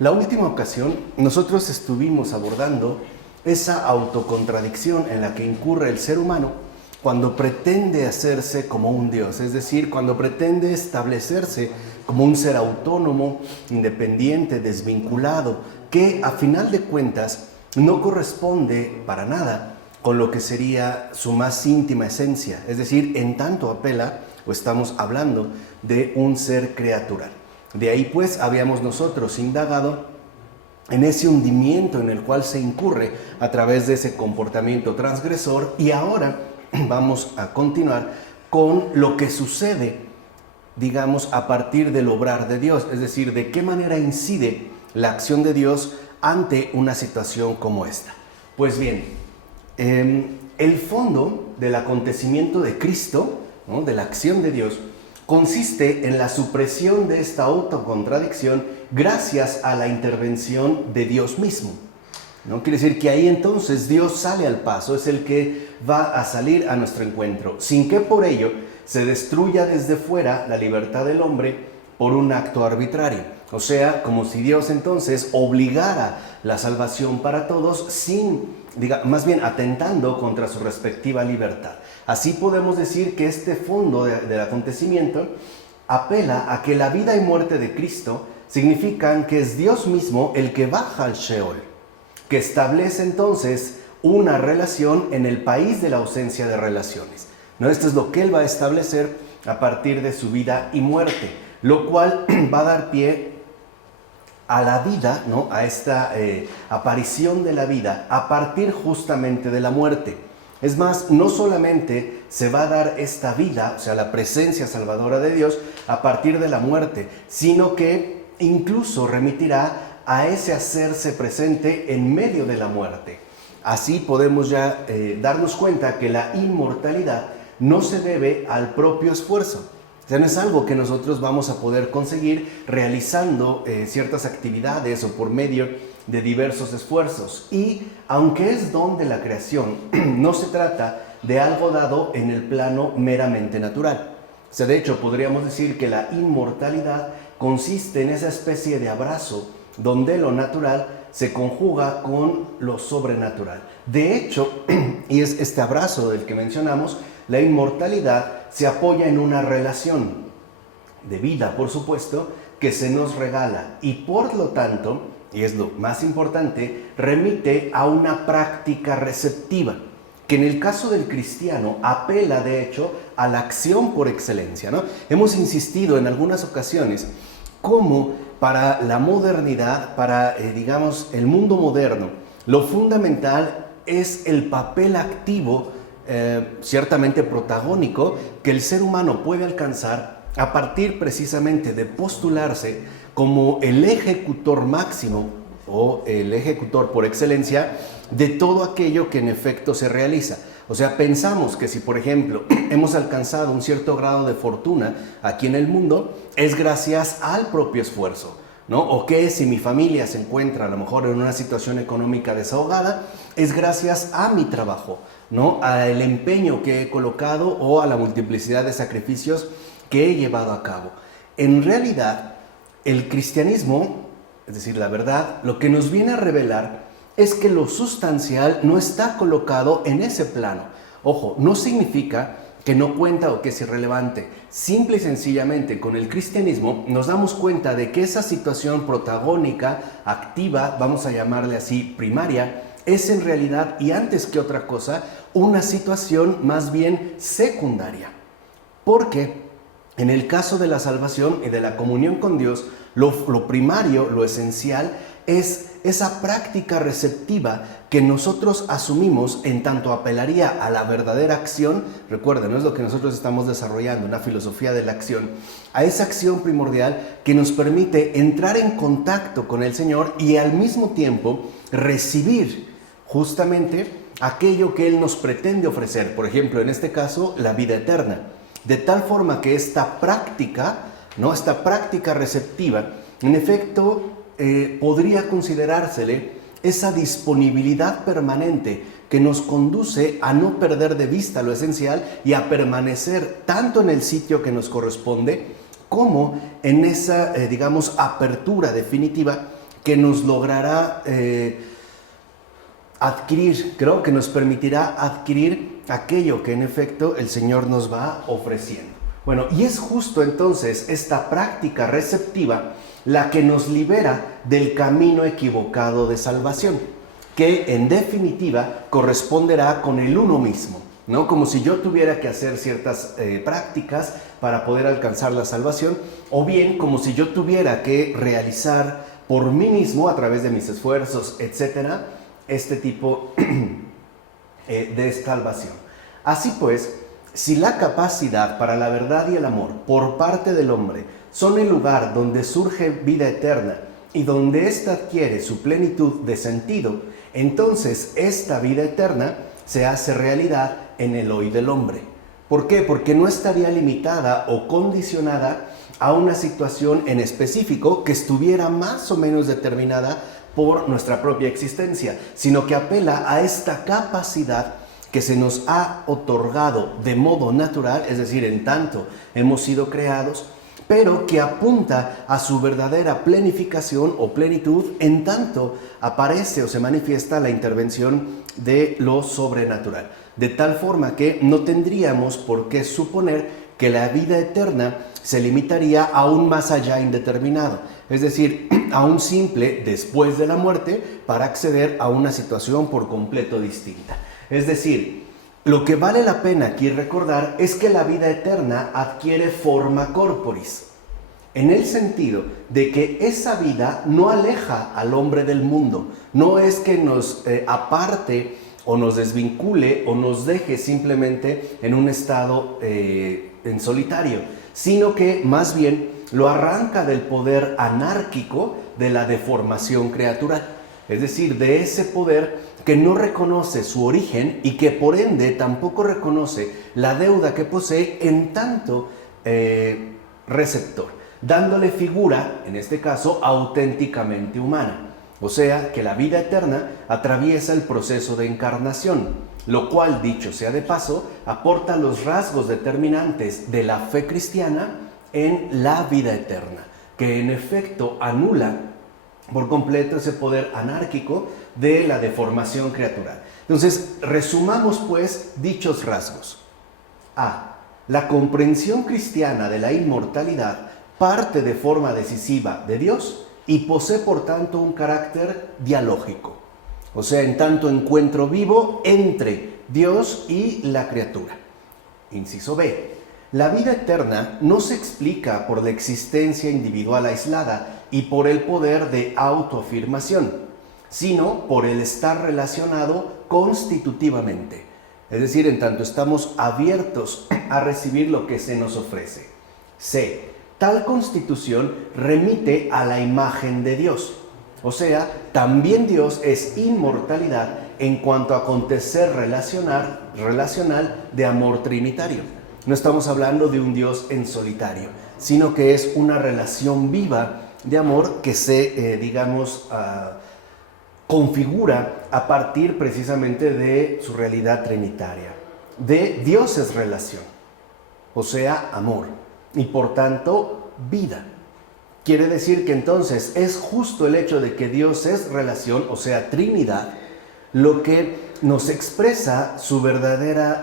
La última ocasión nosotros estuvimos abordando esa autocontradicción en la que incurre el ser humano cuando pretende hacerse como un Dios, es decir, cuando pretende establecerse como un ser autónomo, independiente, desvinculado, que a final de cuentas no corresponde para nada con lo que sería su más íntima esencia, es decir, en tanto apela o estamos hablando de un ser criatural. De ahí pues habíamos nosotros indagado en ese hundimiento en el cual se incurre a través de ese comportamiento transgresor, y ahora vamos a continuar con lo que sucede, digamos, a partir del obrar de Dios, es decir, de qué manera incide la acción de Dios ante una situación como esta. Pues bien, el fondo del acontecimiento de Cristo, ¿no?, de la acción de Dios, consiste en la supresión de esta autocontradicción gracias a la intervención de Dios mismo, ¿no? Quiere decir que ahí entonces Dios sale al paso, es el que va a salir a nuestro encuentro, sin que por ello se destruya desde fuera la libertad del hombre por un acto arbitrario. O sea, como si Dios entonces obligara la salvación para todos más bien atentando contra su respectiva libertad. Así podemos decir que este fondo del acontecimiento apela a que la vida y muerte de Cristo significan que es Dios mismo el que baja al Sheol, que establece entonces una relación en el país de la ausencia de relaciones, ¿no? Esto es lo que Él va a establecer a partir de su vida y muerte, lo cual va a dar pie a la vida, ¿no?, a esta aparición de la vida a partir justamente de la muerte. Es más, no solamente se va a dar esta vida, o sea, la presencia salvadora de Dios a partir de la muerte, sino que incluso remitirá a ese hacerse presente en medio de la muerte. Así podemos ya darnos cuenta que la inmortalidad no se debe al propio esfuerzo. O sea, no es algo que nosotros vamos a poder conseguir realizando ciertas actividades o por medio de diversos esfuerzos. Y aunque es don de la creación, no se trata de algo dado en el plano meramente natural. O sea, de hecho, podríamos decir que la inmortalidad consiste en esa especie de abrazo donde lo natural se conjuga con lo sobrenatural. De hecho, y es este abrazo del que mencionamos, la inmortalidad se apoya en una relación de vida, por supuesto, que se nos regala y por lo tanto, y es lo más importante, remite a una práctica receptiva, que en el caso del cristiano apela de hecho a la acción por excelencia, ¿no? Hemos insistido en algunas ocasiones cómo para la modernidad, para digamos el mundo moderno, lo fundamental es el papel activo, ciertamente protagónico, que el ser humano puede alcanzar a partir precisamente de postularse como el ejecutor máximo o el ejecutor por excelencia de todo aquello que en efecto se realiza. O sea, pensamos que si, por ejemplo, hemos alcanzado un cierto grado de fortuna aquí en el mundo, es gracias al propio esfuerzo, ¿no? O que si mi familia se encuentra a lo mejor en una situación económica desahogada, es gracias a mi trabajo, ¿no?, al empeño que he colocado o a la multiplicidad de sacrificios que he llevado a cabo. En realidad, el cristianismo, es decir, la verdad, lo que nos viene a revelar es que lo sustancial no está colocado en ese plano. Ojo, no significa que no cuenta o que es irrelevante. Simple y sencillamente con el cristianismo nos damos cuenta de que esa situación protagónica, activa, vamos a llamarle así, primaria, es en realidad y antes que otra cosa una situación más bien secundaria. Porque en el caso de la salvación y de la comunión con Dios, lo primario, lo esencial, es esa práctica receptiva que nosotros asumimos en tanto apelaría a la verdadera acción. Recuerden, no es lo que nosotros estamos desarrollando, una filosofía de la acción, a esa acción primordial que nos permite entrar en contacto con el Señor y al mismo tiempo recibir justamente aquello que Él nos pretende ofrecer, por ejemplo, en este caso, la vida eterna. De tal forma que esta práctica, ¿no?, esta práctica receptiva, en efecto, podría considerársele esa disponibilidad permanente que nos conduce a no perder de vista lo esencial y a permanecer tanto en el sitio que nos corresponde como en esa, digamos, apertura definitiva que nos logrará adquirir, creo que nos permitirá adquirir aquello que en efecto el Señor nos va ofreciendo. Bueno, y es justo entonces esta práctica receptiva la que nos libera del camino equivocado de salvación, que en definitiva corresponderá con el uno mismo, ¿no? Como si yo tuviera que hacer ciertas prácticas para poder alcanzar la salvación, o bien como si yo tuviera que realizar por mí mismo, a través de mis esfuerzos, etcétera, este tipo de salvación. Así pues, si la capacidad para la verdad y el amor por parte del hombre son el lugar donde surge vida eterna y donde ésta adquiere su plenitud de sentido, entonces esta vida eterna se hace realidad en el hoy del hombre. ¿Por qué? Porque no estaría limitada o condicionada a una situación en específico que estuviera más o menos determinada por nuestra propia existencia, sino que apela a esta capacidad que se nos ha otorgado de modo natural, es decir, en tanto hemos sido creados, pero que apunta a su verdadera plenificación o plenitud en tanto aparece o se manifiesta la intervención de lo sobrenatural. De tal forma que no tendríamos por qué suponer que la vida eterna se limitaría a un más allá indeterminado, es decir, a un simple después de la muerte para acceder a una situación por completo distinta. Es decir, lo que vale la pena aquí recordar es que la vida eterna adquiere forma corporis, en el sentido de que esa vida no aleja al hombre del mundo, no es que nos aparte o nos desvincule o nos deje simplemente en un estado en solitario, sino que más bien lo arranca del poder anárquico de la deformación creatural, es decir, de ese poder que no reconoce su origen y que por ende tampoco reconoce la deuda que posee en tanto receptor, dándole figura, en este caso, auténticamente humana. O sea, que la vida eterna atraviesa el proceso de encarnación, lo cual, dicho sea de paso, aporta los rasgos determinantes de la fe cristiana en la vida eterna, que en efecto anula por completo ese poder anárquico de la deformación creatural. Entonces, resumamos pues dichos rasgos. A. La comprensión cristiana de la inmortalidad parte de forma decisiva de Dios y posee por tanto un carácter dialógico, o sea, en tanto encuentro vivo entre Dios y la criatura. Inciso B. La vida eterna no se explica por la existencia individual aislada y por el poder de autoafirmación, sino por el estar relacionado constitutivamente, es decir, en tanto estamos abiertos a recibir lo que se nos ofrece. C. Tal constitución remite a la imagen de Dios, o sea, también Dios es inmortalidad en cuanto a acontecer relacional de amor trinitario. No estamos hablando de un Dios en solitario, sino que es una relación viva de amor que se, configura a partir precisamente de su realidad trinitaria. De Dios es relación, o sea, amor, y por tanto, vida. Quiere decir que entonces es justo el hecho de que Dios es relación, o sea, Trinidad, lo que nos expresa su verdadera,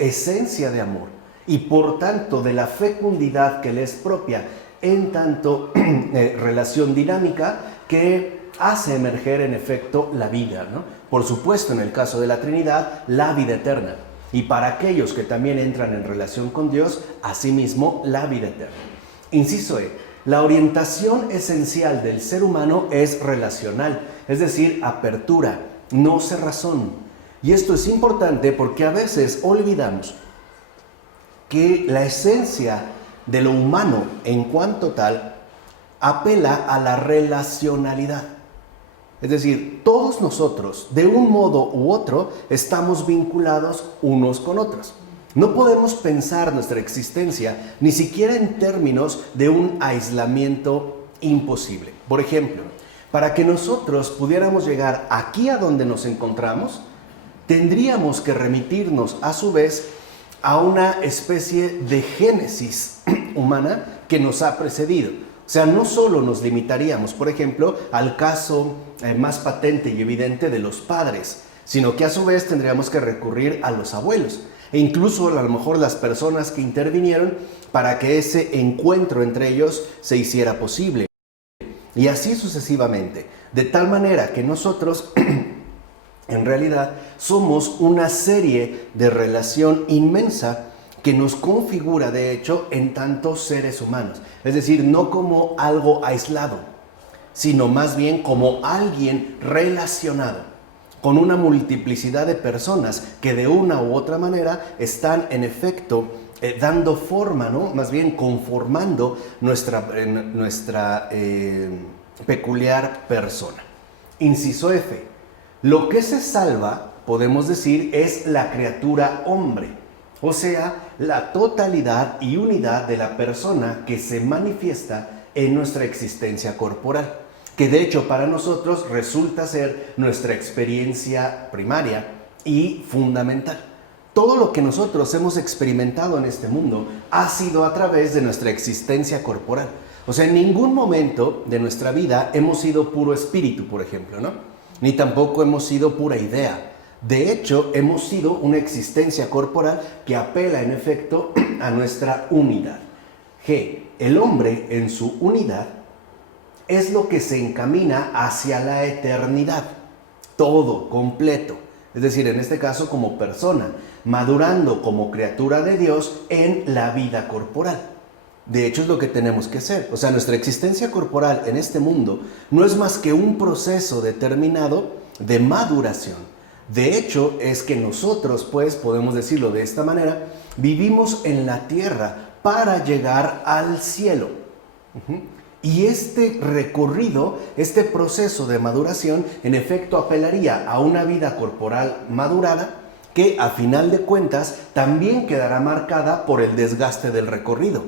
esencia de amor y por tanto de la fecundidad que le es propia en tanto relación dinámica que hace emerger en efecto la vida, ¿no? Por supuesto, en el caso de la Trinidad, la vida eterna. Y para aquellos que también entran en relación con Dios, asimismo, la vida eterna. Inciso E. La orientación esencial del ser humano es relacional, es decir, apertura, no cerrazón. Y esto es importante porque a veces olvidamos que la esencia de lo humano en cuanto tal apela a la relacionalidad. Es decir, todos nosotros, de un modo u otro, estamos vinculados unos con otros. No podemos pensar nuestra existencia ni siquiera en términos de un aislamiento imposible. Por ejemplo, para que nosotros pudiéramos llegar aquí a donde nos encontramos, tendríamos que remitirnos a su vez a una especie de génesis humana que nos ha precedido. O sea, no solo nos limitaríamos, por ejemplo, al caso más patente y evidente de los padres, sino que a su vez tendríamos que recurrir a los abuelos e incluso a lo mejor las personas que intervinieron para que ese encuentro entre ellos se hiciera posible. Y así sucesivamente, de tal manera que nosotros en realidad somos una serie de relación inmensa que nos configura de hecho en tantos seres humanos. Es decir, no como algo aislado, sino más bien como alguien relacionado con una multiplicidad de personas que de una u otra manera están en efecto dando forma, ¿no? Más bien conformando nuestra peculiar persona. Inciso F. Lo que se salva, podemos decir, es la criatura hombre, o sea, la totalidad y unidad de la persona que se manifiesta en nuestra existencia corporal, que de hecho para nosotros resulta ser nuestra experiencia primaria y fundamental. Todo lo que nosotros hemos experimentado en este mundo ha sido a través de nuestra existencia corporal. O sea, en ningún momento de nuestra vida hemos sido puro espíritu, por ejemplo, ¿no? Ni tampoco hemos sido pura idea. De hecho, hemos sido una existencia corporal que apela en efecto a nuestra unidad. G. El hombre en su unidad es lo que se encamina hacia la eternidad. Todo, completo. Es decir, en este caso como persona, madurando como criatura de Dios en la vida corporal. De hecho, es lo que tenemos que hacer. O sea, nuestra existencia corporal en este mundo no es más que un proceso determinado de maduración. De hecho, es que nosotros, pues, podemos decirlo de esta manera, vivimos en la tierra para llegar al cielo. Y este recorrido, este proceso de maduración, en efecto apelaría a una vida corporal madurada que, a final de cuentas, también quedará marcada por el desgaste del recorrido.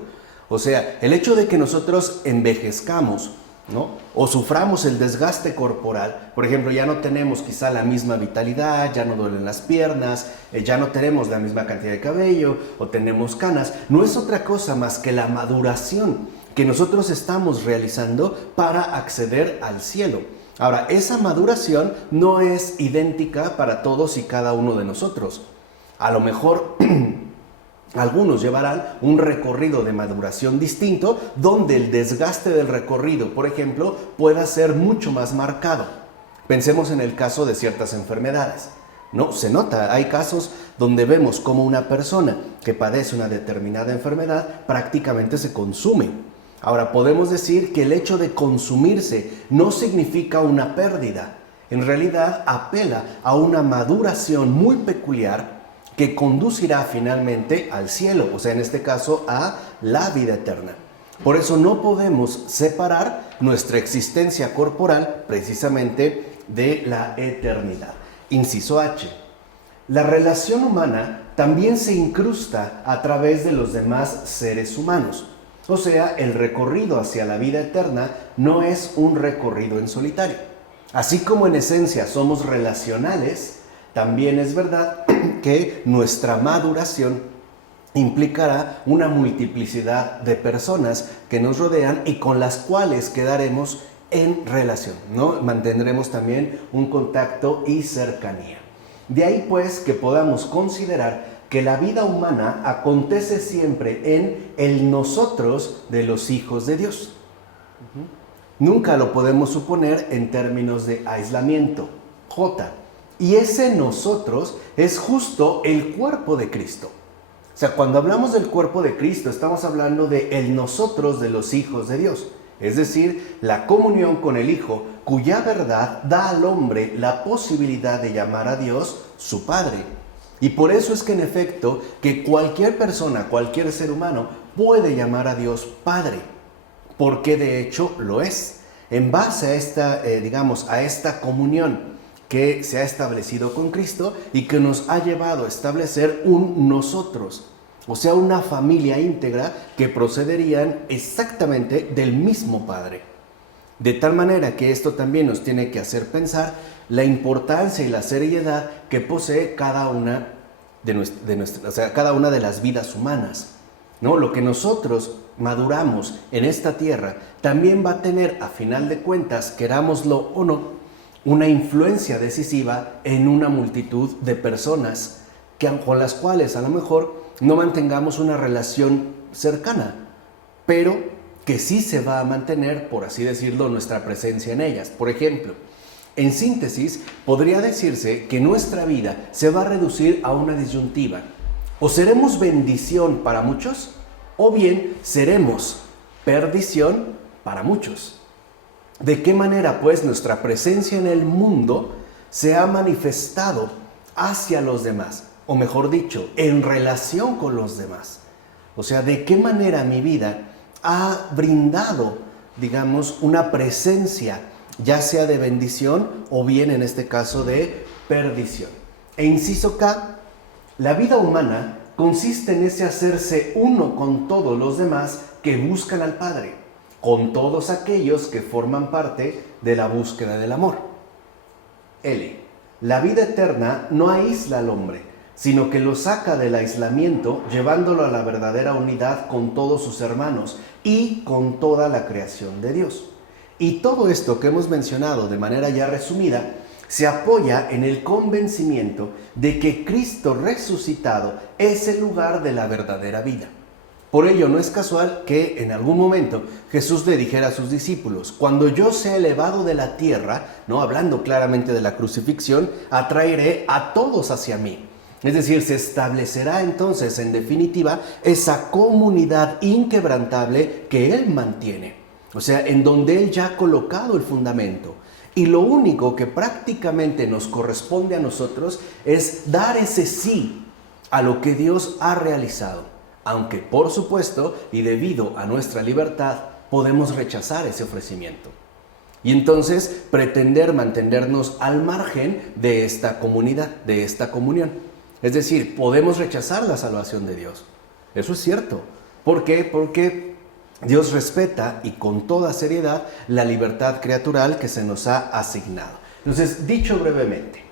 O sea, el hecho de que nosotros envejezcamos, ¿no? O suframos el desgaste corporal, por ejemplo, ya no tenemos quizá la misma vitalidad, ya no duelen las piernas, ya no tenemos la misma cantidad de cabello o tenemos canas, no es otra cosa más que la maduración que nosotros estamos realizando para acceder al cielo. Ahora, esa maduración no es idéntica para todos y cada uno de nosotros. A lo mejor algunos llevarán un recorrido de maduración distinto, donde el desgaste del recorrido, por ejemplo, pueda ser mucho más marcado. Pensemos en el caso de ciertas enfermedades, ¿no? Se nota, hay casos donde vemos como una persona que padece una determinada enfermedad prácticamente se consume. Ahora, podemos decir que el hecho de consumirse no significa una pérdida. En realidad, apela a una maduración muy peculiar que conducirá finalmente al cielo, o sea, en este caso a la vida eterna. Por eso no podemos separar nuestra existencia corporal precisamente de la eternidad. Inciso H. La relación humana también se incrusta a través de los demás seres humanos. O sea, el recorrido hacia la vida eterna no es un recorrido en solitario. Así como en esencia somos relacionales, también es verdad que nuestra maduración implicará una multiplicidad de personas que nos rodean y con las cuales quedaremos en relación, ¿no? Mantendremos también un contacto y cercanía. De ahí pues que podamos considerar que la vida humana acontece siempre en el nosotros de los hijos de Dios. Nunca lo podemos suponer en términos de aislamiento. J. Y ese nosotros es justo el cuerpo de Cristo. O sea, cuando hablamos del cuerpo de Cristo, estamos hablando de el nosotros de los hijos de Dios. Es decir, la comunión con el Hijo, cuya verdad da al hombre la posibilidad de llamar a Dios su Padre. Y por eso es que en efecto, que cualquier persona, cualquier ser humano, puede llamar a Dios Padre. Porque de hecho lo es. En base a esta comunión que se ha establecido con Cristo y que nos ha llevado a establecer un nosotros, o sea, una familia íntegra que procederían exactamente del mismo Padre. De tal manera que esto también nos tiene que hacer pensar la importancia y la seriedad que posee cada una de las vidas humanas, ¿no? Lo que nosotros maduramos en esta tierra, también va a tener, a final de cuentas, querámoslo o no, una influencia decisiva en una multitud de personas con las cuales a lo mejor no mantengamos una relación cercana, pero que sí se va a mantener, por así decirlo, nuestra presencia en ellas. Por ejemplo, en síntesis, podría decirse que nuestra vida se va a reducir a una disyuntiva. O seremos bendición para muchos, o bien seremos perdición para muchos. ¿De qué manera, pues, nuestra presencia en el mundo se ha manifestado hacia los demás? O mejor dicho, en relación con los demás. O sea, ¿de qué manera mi vida ha brindado, digamos, una presencia, ya sea de bendición o bien en este caso de perdición? E inciso K, la vida humana consiste en ese hacerse uno con todos los demás que buscan al Padre, con todos aquellos que forman parte de la búsqueda del amor. L. La vida eterna no aísla al hombre, sino que lo saca del aislamiento, llevándolo a la verdadera unidad con todos sus hermanos y con toda la creación de Dios. Y todo esto que hemos mencionado de manera ya resumida, se apoya en el convencimiento de que Cristo resucitado es el lugar de la verdadera vida. Por ello no es casual que en algún momento Jesús le dijera a sus discípulos: cuando yo sea elevado de la tierra, ¿no?, hablando claramente de la crucifixión, atraeré a todos hacia mí. Es decir, se establecerá entonces en definitiva esa comunidad inquebrantable que Él mantiene. O sea, en donde Él ya ha colocado el fundamento. Y lo único que prácticamente nos corresponde a nosotros es dar ese sí a lo que Dios ha realizado. Aunque, por supuesto, y debido a nuestra libertad, podemos rechazar ese ofrecimiento. Y entonces pretender mantenernos al margen de esta comunidad, de esta comunión. Es decir, podemos rechazar la salvación de Dios. Eso es cierto. ¿Por qué? Porque Dios respeta y con toda seriedad la libertad criatural que se nos ha asignado. Entonces, dicho brevemente,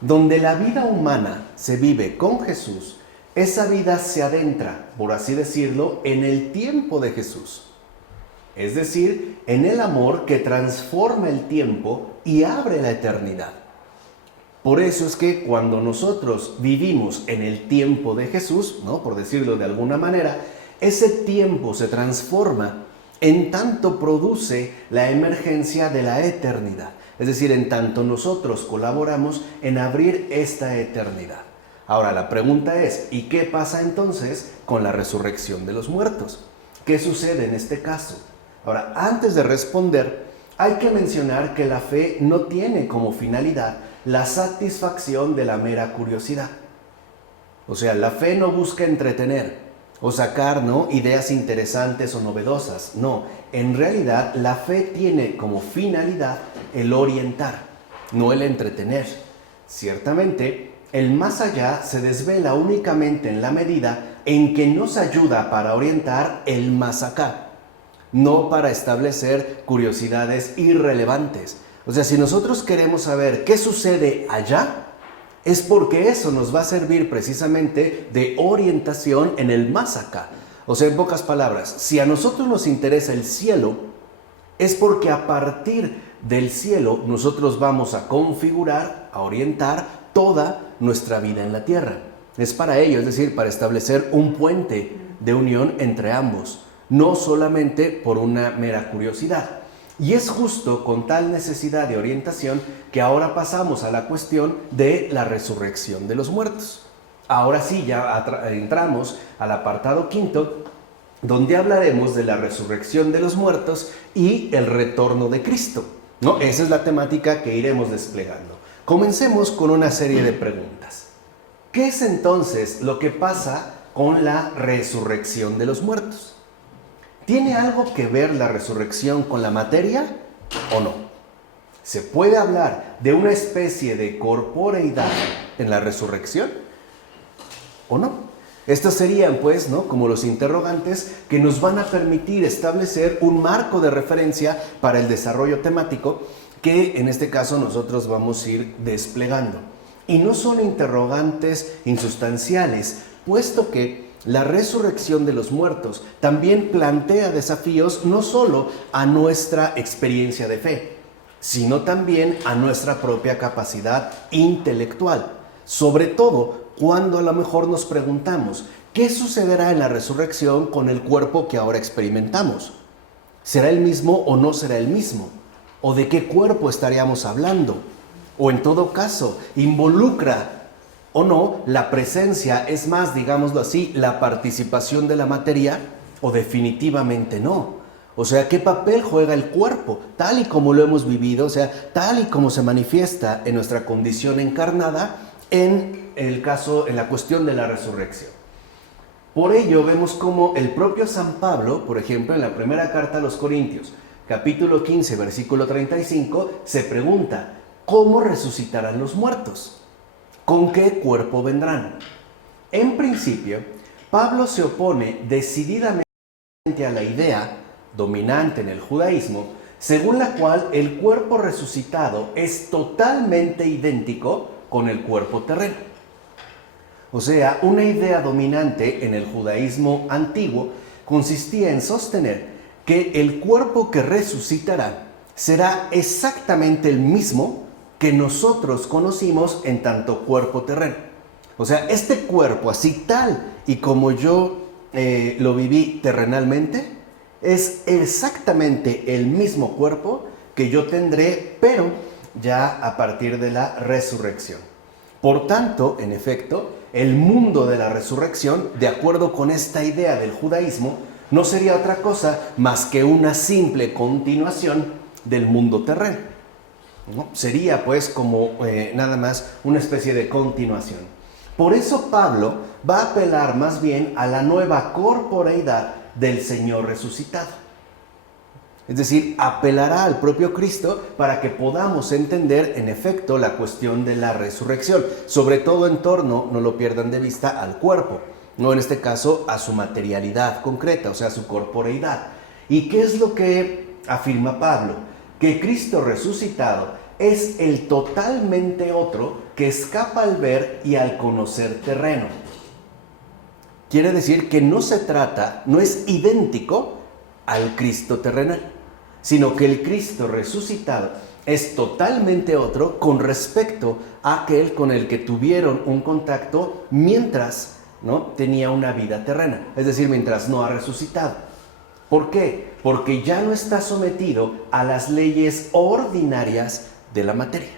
donde la vida humana se vive con Jesús, esa vida se adentra, por así decirlo, en el tiempo de Jesús. Es decir, en el amor que transforma el tiempo y abre la eternidad. Por eso es que cuando nosotros vivimos en el tiempo de Jesús, ¿no?, por decirlo de alguna manera, ese tiempo se transforma en tanto produce la emergencia de la eternidad. Es decir, en tanto nosotros colaboramos en abrir esta eternidad. Ahora, la pregunta es, ¿y qué pasa entonces con la resurrección de los muertos? ¿Qué sucede en este caso? Ahora, antes de responder, hay que mencionar que la fe no tiene como finalidad la satisfacción de la mera curiosidad. O sea, la fe no busca entretener o sacar, ¿no?, ideas interesantes o novedosas. No, en realidad la fe tiene como finalidad el orientar, no el entretener. Ciertamente, el más allá se desvela únicamente en la medida en que nos ayuda para orientar el más acá, no para establecer curiosidades irrelevantes. O sea, si nosotros queremos saber qué sucede allá, es porque eso nos va a servir precisamente de orientación en el más acá. O sea, en pocas palabras, si a nosotros nos interesa el cielo, es porque a partir del cielo nosotros vamos a configurar, a orientar toda nuestra vida en la tierra. Es para ello, es decir, para establecer un puente de unión entre ambos, no solamente por una mera curiosidad. Y es justo con tal necesidad de orientación que ahora pasamos a la cuestión de la resurrección de los muertos. Ahora sí, ya entramos al apartado quinto, donde hablaremos de la resurrección de los muertos y el retorno de Cristo, ¿no? Esa es la temática que iremos desplegando. Comencemos con una serie de preguntas. ¿Qué es entonces lo que pasa con la resurrección de los muertos? ¿Tiene algo que ver la resurrección con la materia o no? ¿Se puede hablar de una especie de corporeidad en la resurrección o no? Estos serían, pues, ¿no?, como los interrogantes que nos van a permitir establecer un marco de referencia para el desarrollo temático que en este caso nosotros vamos a ir desplegando. Y no son interrogantes insustanciales, puesto que la resurrección de los muertos también plantea desafíos no solo a nuestra experiencia de fe, sino también a nuestra propia capacidad intelectual. Sobre todo cuando a lo mejor nos preguntamos, ¿qué sucederá en la resurrección con el cuerpo que ahora experimentamos? ¿Será el mismo o no será el mismo? ¿O de qué cuerpo estaríamos hablando? O en todo caso, ¿involucra o no la presencia, es más, digámoslo así, la participación de la materia, o definitivamente no? O sea, ¿qué papel juega el cuerpo? Tal y como lo hemos vivido, o sea, tal y como se manifiesta en nuestra condición encarnada en el caso, en la cuestión de la resurrección. Por ello vemos como el propio San Pablo, por ejemplo, en la primera carta a los Corintios, capítulo 15, versículo 35, se pregunta, ¿cómo resucitarán los muertos? ¿Con qué cuerpo vendrán? En principio, Pablo se opone decididamente a la idea dominante en el judaísmo, según la cual el cuerpo resucitado es totalmente idéntico con el cuerpo terreno. O sea, una idea dominante en el judaísmo antiguo consistía en sostener que el cuerpo que resucitará será exactamente el mismo que nosotros conocimos en tanto cuerpo terreno. O sea, este cuerpo, así tal y como yo lo viví terrenalmente, es exactamente el mismo cuerpo que yo tendré, pero ya a partir de la resurrección. Por tanto, en efecto, el mundo de la resurrección, de acuerdo con esta idea del judaísmo, no sería otra cosa más que una simple continuación del mundo terreno. ¿No? Sería pues como nada más una especie de continuación. Por eso Pablo va a apelar más bien a la nueva corporeidad del Señor resucitado. Es decir, apelará al propio Cristo para que podamos entender en efecto la cuestión de la resurrección, sobre todo en torno, no lo pierdan de vista, al cuerpo, no en este caso a su materialidad concreta, o sea, su corporeidad. ¿Y qué es lo que afirma Pablo? Que Cristo resucitado es el totalmente otro que escapa al ver y al conocer terreno. Quiere decir que no se trata, no es idéntico al Cristo terrenal, sino que el Cristo resucitado es totalmente otro con respecto a aquel con el que tuvieron un contacto mientras ¿no? tenía una vida terrena, es decir, mientras no ha resucitado. ¿Por qué? Porque ya no está sometido a las leyes ordinarias de la materia.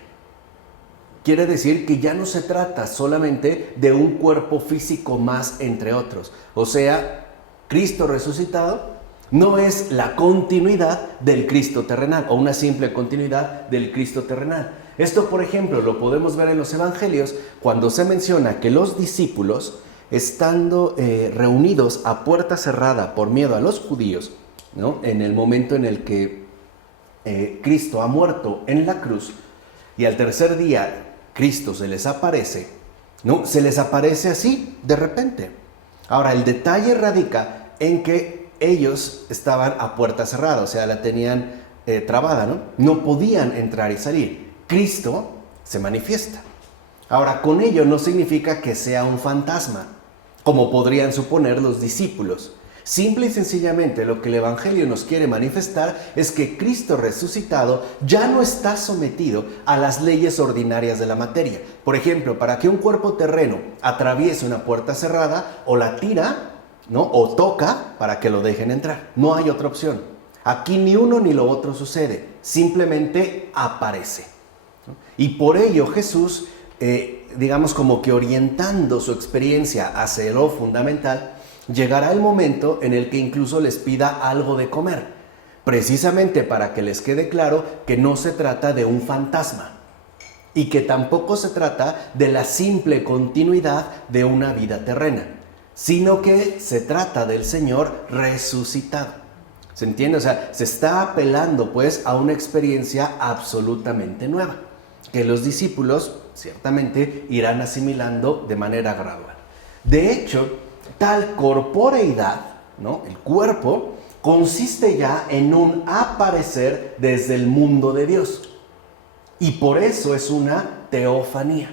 Quiere decir que ya no se trata solamente de un cuerpo físico más entre otros. O sea, Cristo resucitado no es la continuidad del Cristo terrenal o una simple continuidad del Cristo terrenal. Esto, por ejemplo, lo podemos ver en los evangelios cuando se menciona que los discípulos, estando reunidos a puerta cerrada por miedo a los judíos, ¿no? En el momento en el que Cristo ha muerto en la cruz y al tercer día Cristo se les aparece, ¿no? Se les aparece así, de repente. Ahora, el detalle radica en que ellos estaban a puerta cerrada, o sea, la tenían trabada, ¿no? No podían entrar y salir. Cristo se manifiesta. Ahora, con ello no significa que sea un fantasma, como podrían suponer los discípulos. Simple y sencillamente lo que el Evangelio nos quiere manifestar es que Cristo resucitado ya no está sometido a las leyes ordinarias de la materia. Por ejemplo, para que un cuerpo terreno atraviese una puerta cerrada, o la tira, ¿no? O toca para que lo dejen entrar. No hay otra opción. Aquí ni uno ni lo otro sucede. Simplemente aparece. Y por ello Jesús, digamos como que orientando su experiencia hacia lo fundamental, llegará el momento en el que incluso les pida algo de comer, precisamente para que les quede claro que no se trata de un fantasma y que tampoco se trata de la simple continuidad de una vida terrena, sino que se trata del Señor resucitado. ¿Se entiende? O sea, se está apelando pues a una experiencia absolutamente nueva, que los discípulos ciertamente irán asimilando de manera gradual. De hecho, tal corporeidad, ¿no? El cuerpo, consiste ya en un aparecer desde el mundo de Dios. Y por eso es una teofanía.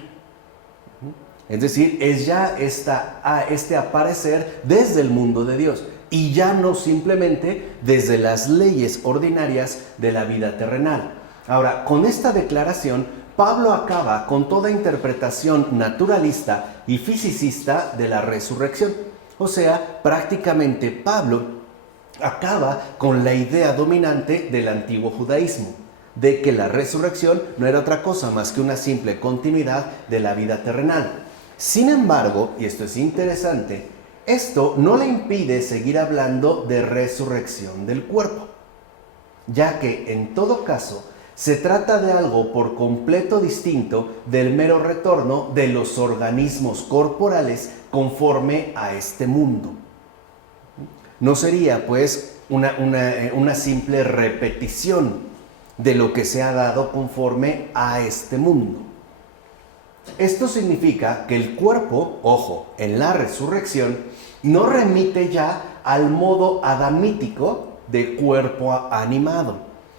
Es decir, es ya este aparecer desde el mundo de Dios y ya no simplemente desde las leyes ordinarias de la vida terrenal. Ahora, con esta declaración, Pablo acaba con toda interpretación naturalista y fisicista de la resurrección. O sea, prácticamente Pablo acaba con la idea dominante del antiguo judaísmo, de que la resurrección no era otra cosa más que una simple continuidad de la vida terrenal. Sin embargo, y esto es interesante, esto no le impide seguir hablando de resurrección del cuerpo, ya que en todo caso se trata de algo por completo distinto del mero retorno de los organismos corporales conforme a este mundo. No sería pues una simple repetición de lo que se ha dado conforme a este mundo. Esto significa que el cuerpo, ojo, en la resurrección, no remite ya al modo adamítico de cuerpo animado,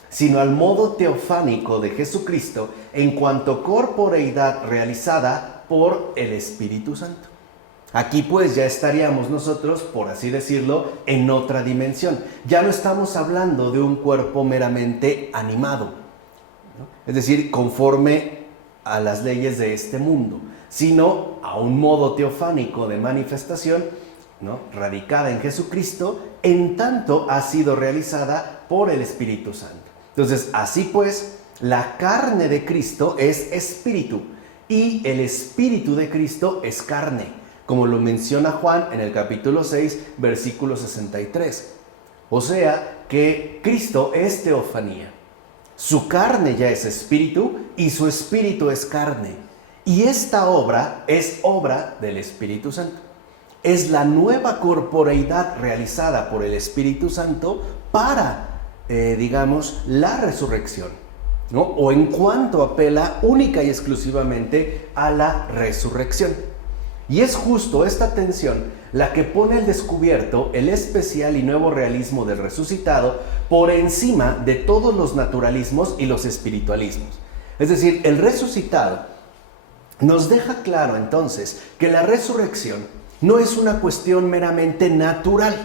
sino al modo teofánico de Jesucristo en cuanto corporeidad realizada por el Espíritu Santo. Aquí pues ya estaríamos nosotros, por así decirlo, en otra dimensión. Ya no estamos hablando de un cuerpo meramente animado, ¿no? Es decir, conforme a las leyes de este mundo, sino a un modo teofánico de manifestación, ¿no?, radicada en Jesucristo, en tanto ha sido realizada por el Espíritu Santo. Entonces, así pues, la carne de Cristo es espíritu y el espíritu de Cristo es carne, como lo menciona Juan en el capítulo 6, versículo 63. O sea, que Cristo es teofanía. Su carne ya es espíritu y su espíritu es carne. Y esta obra es obra del Espíritu Santo. Es la nueva corporeidad realizada por el Espíritu Santo para, digamos, la resurrección, ¿no? O en cuanto apela única y exclusivamente a la resurrección. Y es justo esta tensión la que pone al descubierto el especial y nuevo realismo del resucitado por encima de todos los naturalismos y los espiritualismos. Es decir, el resucitado nos deja claro entonces que la resurrección no es una cuestión meramente natural,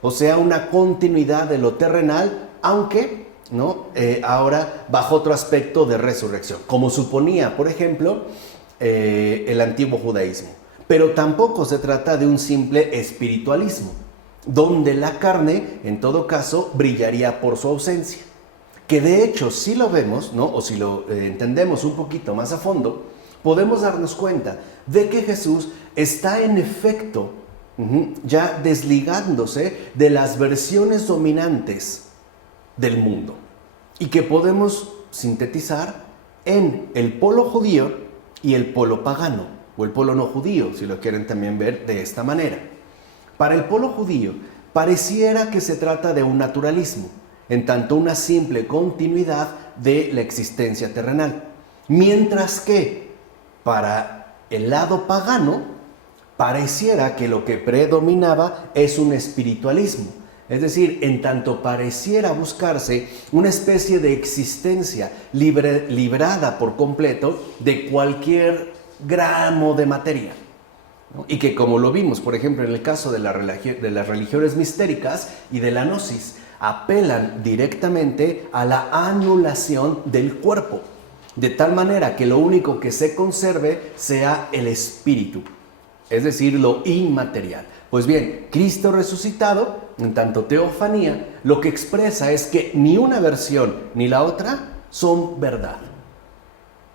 o sea, una continuidad de lo terrenal, aunque ¿no? Ahora bajo otro aspecto de resurrección, como suponía, por ejemplo, el antiguo judaísmo. Pero tampoco se trata de un simple espiritualismo, donde la carne, en todo caso, brillaría por su ausencia. Que de hecho, si lo vemos, ¿no?, o si lo entendemos un poquito más a fondo, podemos darnos cuenta de que Jesús está en efecto ya desligándose de las versiones dominantes del mundo y que podemos sintetizar en el polo judío y el polo pagano, o el polo no judío, si lo quieren también ver de esta manera. Para el polo judío, pareciera que se trata de un naturalismo, en tanto una simple continuidad de la existencia terrenal. Mientras que, para el lado pagano, pareciera que lo que predominaba es un espiritualismo. Es decir, en tanto pareciera buscarse una especie de existencia librada por completo de cualquier gramo de materia, ¿no? Y que, como lo vimos, por ejemplo, en el caso de las religiones mistéricas y de la gnosis, apelan directamente a la anulación del cuerpo, de tal manera que lo único que se conserve sea el espíritu, es decir, lo inmaterial. Pues bien, Cristo resucitado, en tanto teofanía, lo que expresa es que ni una versión ni la otra son verdad,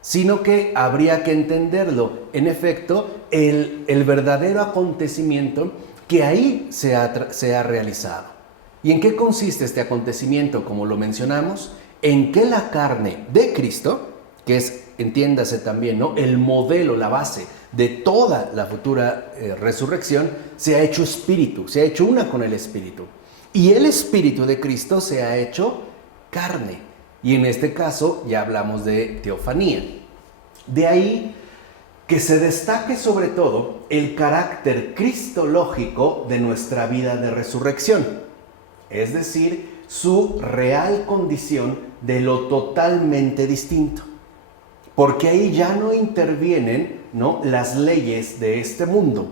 sino que habría que entenderlo, en efecto, el verdadero acontecimiento que ahí se ha realizado. ¿Y en qué consiste este acontecimiento? Como lo mencionamos, en que la carne de Cristo, que es, entiéndase también, ¿no?, el modelo, la base de toda la futura resurrección, se ha hecho espíritu, se ha hecho una con el espíritu. Y el espíritu de Cristo se ha hecho carne. Y en este caso ya hablamos de teofanía. De ahí que se destaque sobre todo el carácter cristológico de nuestra vida de resurrección, es decir, su real condición de lo totalmente distinto. Porque ahí ya no intervienen ¿no?, las leyes de este mundo,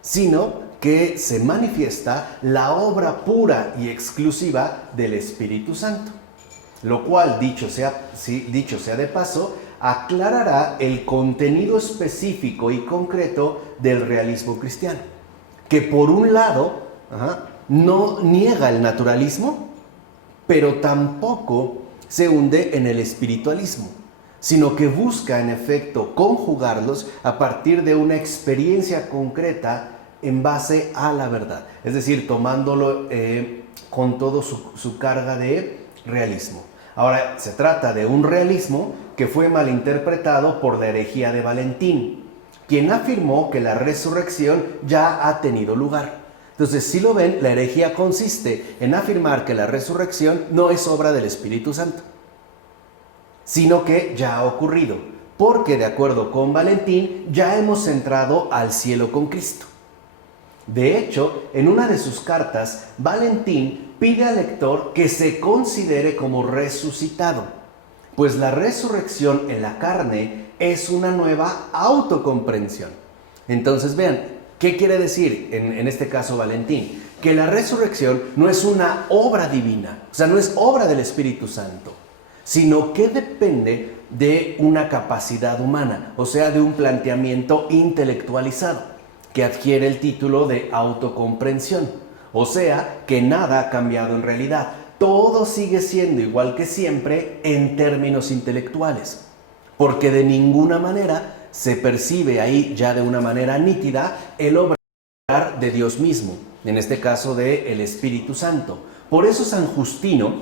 sino que se manifiesta la obra pura y exclusiva del Espíritu Santo, lo cual, dicho sea de paso, aclarará el contenido específico y concreto del realismo cristiano, que por un lado no niega el naturalismo, pero tampoco se hunde en el espiritualismo, sino que busca en efecto conjugarlos a partir de una experiencia concreta en base a la verdad, es decir, tomándolo con todo su carga de realismo. Ahora, se trata de un realismo que fue malinterpretado por la herejía de Valentín, quien afirmó que la resurrección ya ha tenido lugar. Entonces, si lo ven, la herejía consiste en afirmar que la resurrección no es obra del Espíritu Santo, sino que ya ha ocurrido, porque de acuerdo con Valentín, ya hemos entrado al cielo con Cristo. De hecho, en una de sus cartas, Valentín pide al lector que se considere como resucitado, pues la resurrección en la carne es una nueva autocomprensión. Entonces vean, ¿qué quiere decir en este caso Valentín? Que la resurrección no es una obra divina, o sea, no es obra del Espíritu Santo, sino que depende de una capacidad humana, o sea, de un planteamiento intelectualizado, que adquiere el título de autocomprensión. O sea, que nada ha cambiado en realidad. Todo sigue siendo igual que siempre en términos intelectuales, porque de ninguna manera se percibe ahí ya de una manera nítida el obrar de Dios mismo, en este caso del Espíritu Santo. Por eso San Justino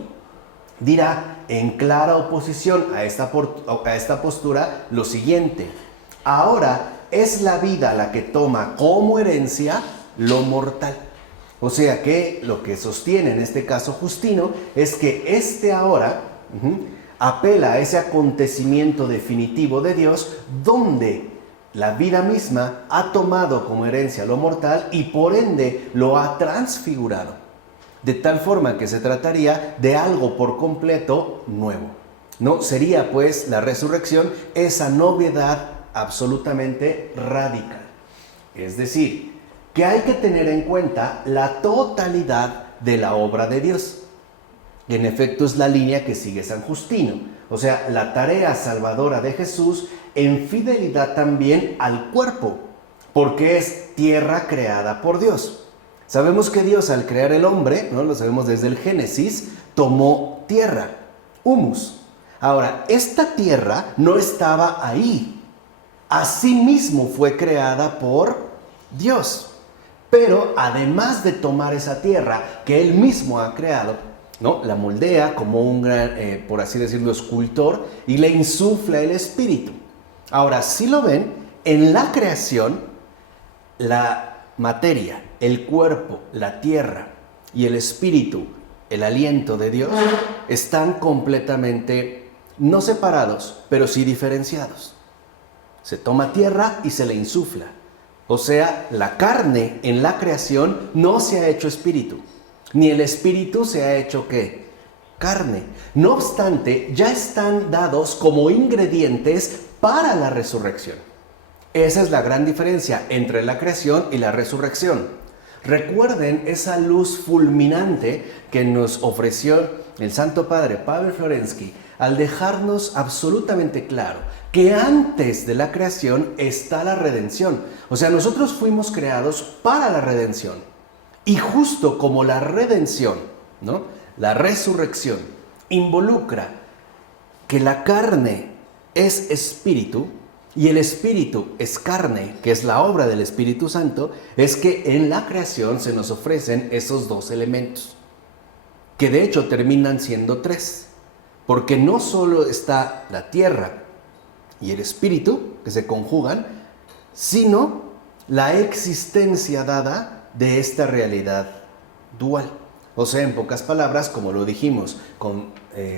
dirá en clara oposición a esta postura lo siguiente: ahora es la vida la que toma como herencia lo mortal. O sea que lo que sostiene en este caso Justino es que este ahora apela a ese acontecimiento definitivo de Dios, donde la vida misma ha tomado como herencia lo mortal y por ende lo ha transfigurado, de tal forma que se trataría de algo por completo nuevo, ¿no? Sería pues la resurrección esa novedad absolutamente radical. Es decir, que hay que tener en cuenta la totalidad de la obra de Dios. En efecto, es la línea que sigue San Justino. O sea, la tarea salvadora de Jesús en fidelidad también al cuerpo, porque es tierra creada por Dios. Sabemos que Dios, al crear el hombre, ¿no?, lo sabemos desde el Génesis, tomó tierra, humus. Ahora, esta tierra no estaba ahí. Asimismo fue creada por Dios. Pero además de tomar esa tierra que Él mismo ha creado, ¿no?, la moldea como un gran, por así decirlo, escultor, y le insufla el espíritu. Ahora, si lo ven, en la creación, la materia, el cuerpo, la tierra y el espíritu, el aliento de Dios, están completamente no separados, pero sí diferenciados. Se toma tierra y se le insufla. O sea, la carne en la creación no se ha hecho espíritu, ni el espíritu se ha hecho ¿qué? Carne. No obstante, ya están dados como ingredientes para la resurrección. Esa es la gran diferencia entre la creación y la resurrección. Recuerden esa luz fulminante que nos ofreció el Santo Padre Pavel Florensky al dejarnos absolutamente claro que antes de la creación está la redención. O sea, nosotros fuimos creados para la redención. Y justo como la redención, ¿no?, la resurrección involucra que la carne es espíritu y el espíritu es carne, que es la obra del Espíritu Santo, es que en la creación se nos ofrecen esos dos elementos, que de hecho terminan siendo tres, porque no solo está la tierra y el espíritu, que se conjugan, sino la existencia dada de esta realidad dual. O sea, en pocas palabras, como lo dijimos con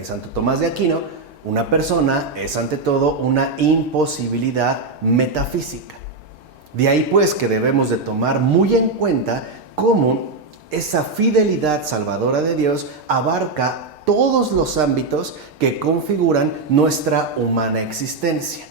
Santo Tomás de Aquino, una persona es ante todo una imposibilidad metafísica. De ahí pues que debemos de tomar muy en cuenta cómo esa fidelidad salvadora de Dios abarca todos los ámbitos que configuran nuestra humana existencia.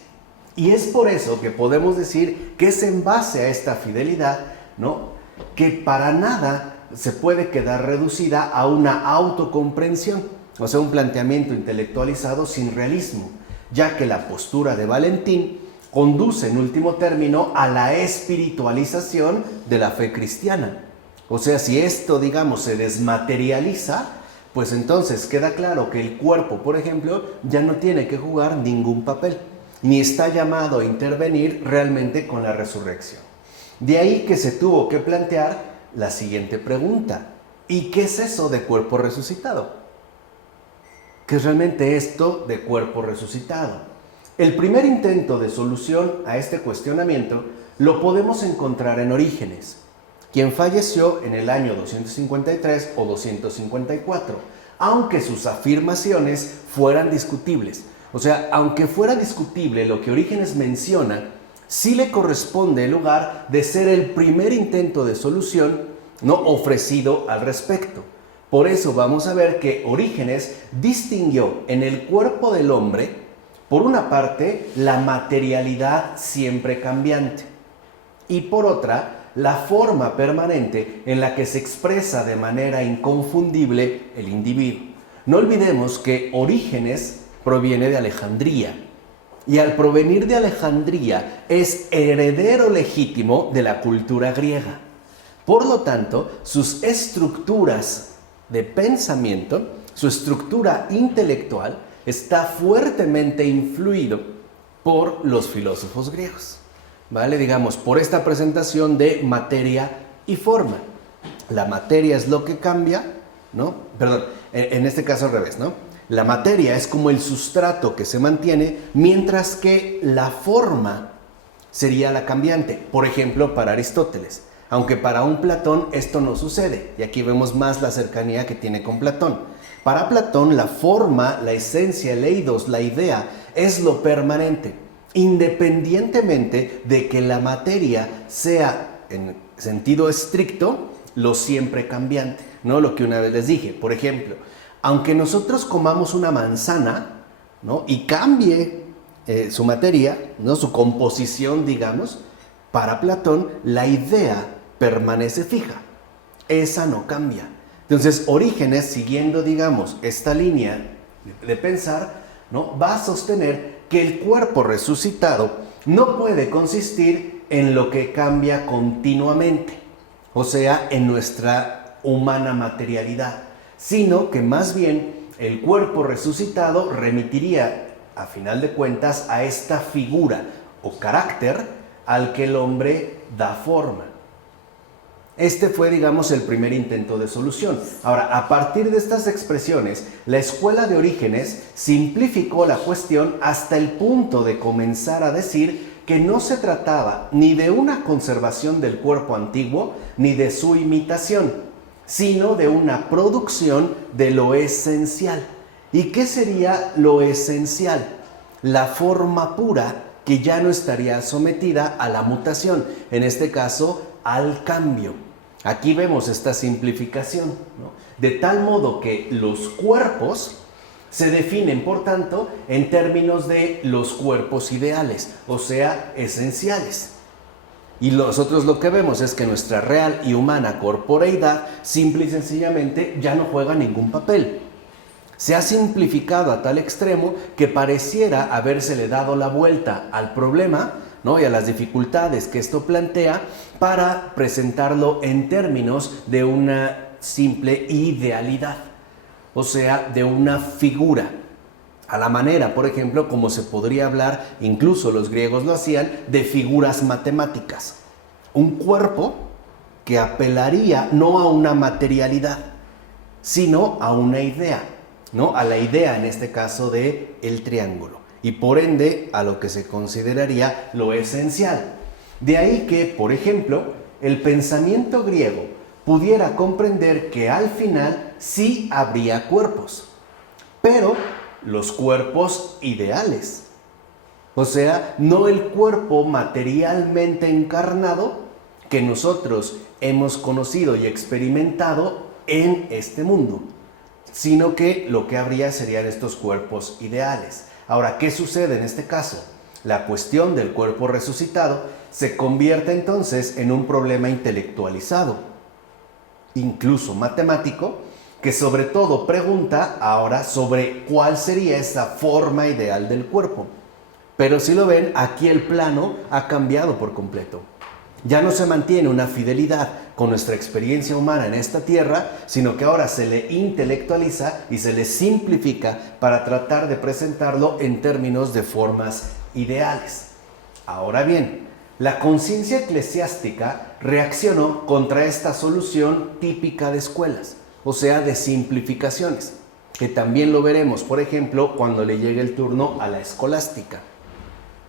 Y es por eso que podemos decir que es en base a esta fidelidad, ¿no?, que para nada se puede quedar reducida a una autocomprensión, o sea, un planteamiento intelectualizado sin realismo, ya que la postura de Valentín conduce en último término a la espiritualización de la fe cristiana. O sea, si esto, digamos, se desmaterializa, pues entonces queda claro que el cuerpo, por ejemplo, ya no tiene que jugar ningún papel, ni está llamado a intervenir realmente con la resurrección. De ahí que se tuvo que plantear la siguiente pregunta: ¿y qué es eso de cuerpo resucitado? ¿Qué es realmente esto de cuerpo resucitado? El primer intento de solución a este cuestionamiento lo podemos encontrar en Orígenes, quien falleció en el año 253 o 254, aunque sus afirmaciones fueran discutibles. O sea, aunque fuera discutible lo que Orígenes menciona, sí le corresponde el lugar de ser el primer intento de solución, ¿no?, ofrecido al respecto. Por eso vamos a ver que Orígenes distinguió en el cuerpo del hombre, por una parte, la materialidad siempre cambiante, y por otra, la forma permanente en la que se expresa de manera inconfundible el individuo. No olvidemos que Orígenes proviene de Alejandría, y al provenir de Alejandría es heredero legítimo de la cultura griega. Por lo tanto, sus estructuras de pensamiento, su estructura intelectual, está fuertemente influido por los filósofos griegos, ¿vale? Digamos, por esta presentación de materia y forma. La materia es lo que cambia, ¿no? Perdón, en este caso al revés, ¿no? La materia es como el sustrato que se mantiene, mientras que la forma sería la cambiante. Por ejemplo, para Aristóteles. Aunque para un Platón esto no sucede, y aquí vemos más la cercanía que tiene con Platón. Para Platón la forma, la esencia, el eidos, la idea, es lo permanente, independientemente de que la materia sea, en sentido estricto, lo siempre cambiante, ¿no? Lo que una vez les dije, por ejemplo, aunque nosotros comamos una manzana, ¿no?, y cambie su materia, ¿no?, su composición, digamos, para Platón la idea permanece fija, esa no cambia. Entonces Orígenes, siguiendo, digamos, esta línea de pensar, ¿no?, va a sostener que el cuerpo resucitado no puede consistir en lo que cambia continuamente, o sea, en nuestra humana materialidad, sino que más bien el cuerpo resucitado remitiría, a final de cuentas, a esta figura o carácter al que el hombre da forma. Este fue, digamos, el primer intento de solución. Ahora, a partir de estas expresiones, la escuela de Orígenes simplificó la cuestión hasta el punto de comenzar a decir que no se trataba ni de una conservación del cuerpo antiguo, ni de su imitación, sino de una producción de lo esencial. ¿Y qué sería lo esencial? La forma pura que ya no estaría sometida a la mutación, en este caso al cambio. Aquí vemos esta simplificación, ¿no? De tal modo que los cuerpos se definen, por tanto, en términos de los cuerpos ideales, o sea, esenciales. Y nosotros lo que vemos es que nuestra real y humana corporeidad simple y sencillamente ya no juega ningún papel. Se ha simplificado a tal extremo que pareciera habérsele dado la vuelta al problema, ¿no?, y a las dificultades que esto plantea, para presentarlo en términos de una simple idealidad, o sea, de una figura. A la manera, por ejemplo, como se podría hablar, incluso los griegos lo hacían, de figuras matemáticas. Un cuerpo que apelaría no a una materialidad, sino a una idea, ¿no?, a la idea, en este caso, de el triángulo, y por ende a lo que se consideraría lo esencial. De ahí que, por ejemplo, el pensamiento griego pudiera comprender que al final sí habría cuerpos, pero los cuerpos ideales, o sea, no el cuerpo materialmente encarnado que nosotros hemos conocido y experimentado en este mundo, sino que lo que habría serían estos cuerpos ideales. Ahora, ¿qué sucede en este caso? La cuestión del cuerpo resucitado se convierte entonces en un problema intelectualizado, incluso matemático, que sobre todo pregunta ahora sobre cuál sería esa forma ideal del cuerpo. Pero si lo ven, aquí el plano ha cambiado por completo. Ya no se mantiene una fidelidad con nuestra experiencia humana en esta tierra, sino que ahora se le intelectualiza y se le simplifica para tratar de presentarlo en términos de formas ideales. Ahora bien, la conciencia eclesiástica reaccionó contra esta solución típica de escuelas, o sea, de simplificaciones, que también lo veremos, por ejemplo, cuando le llegue el turno a la escolástica,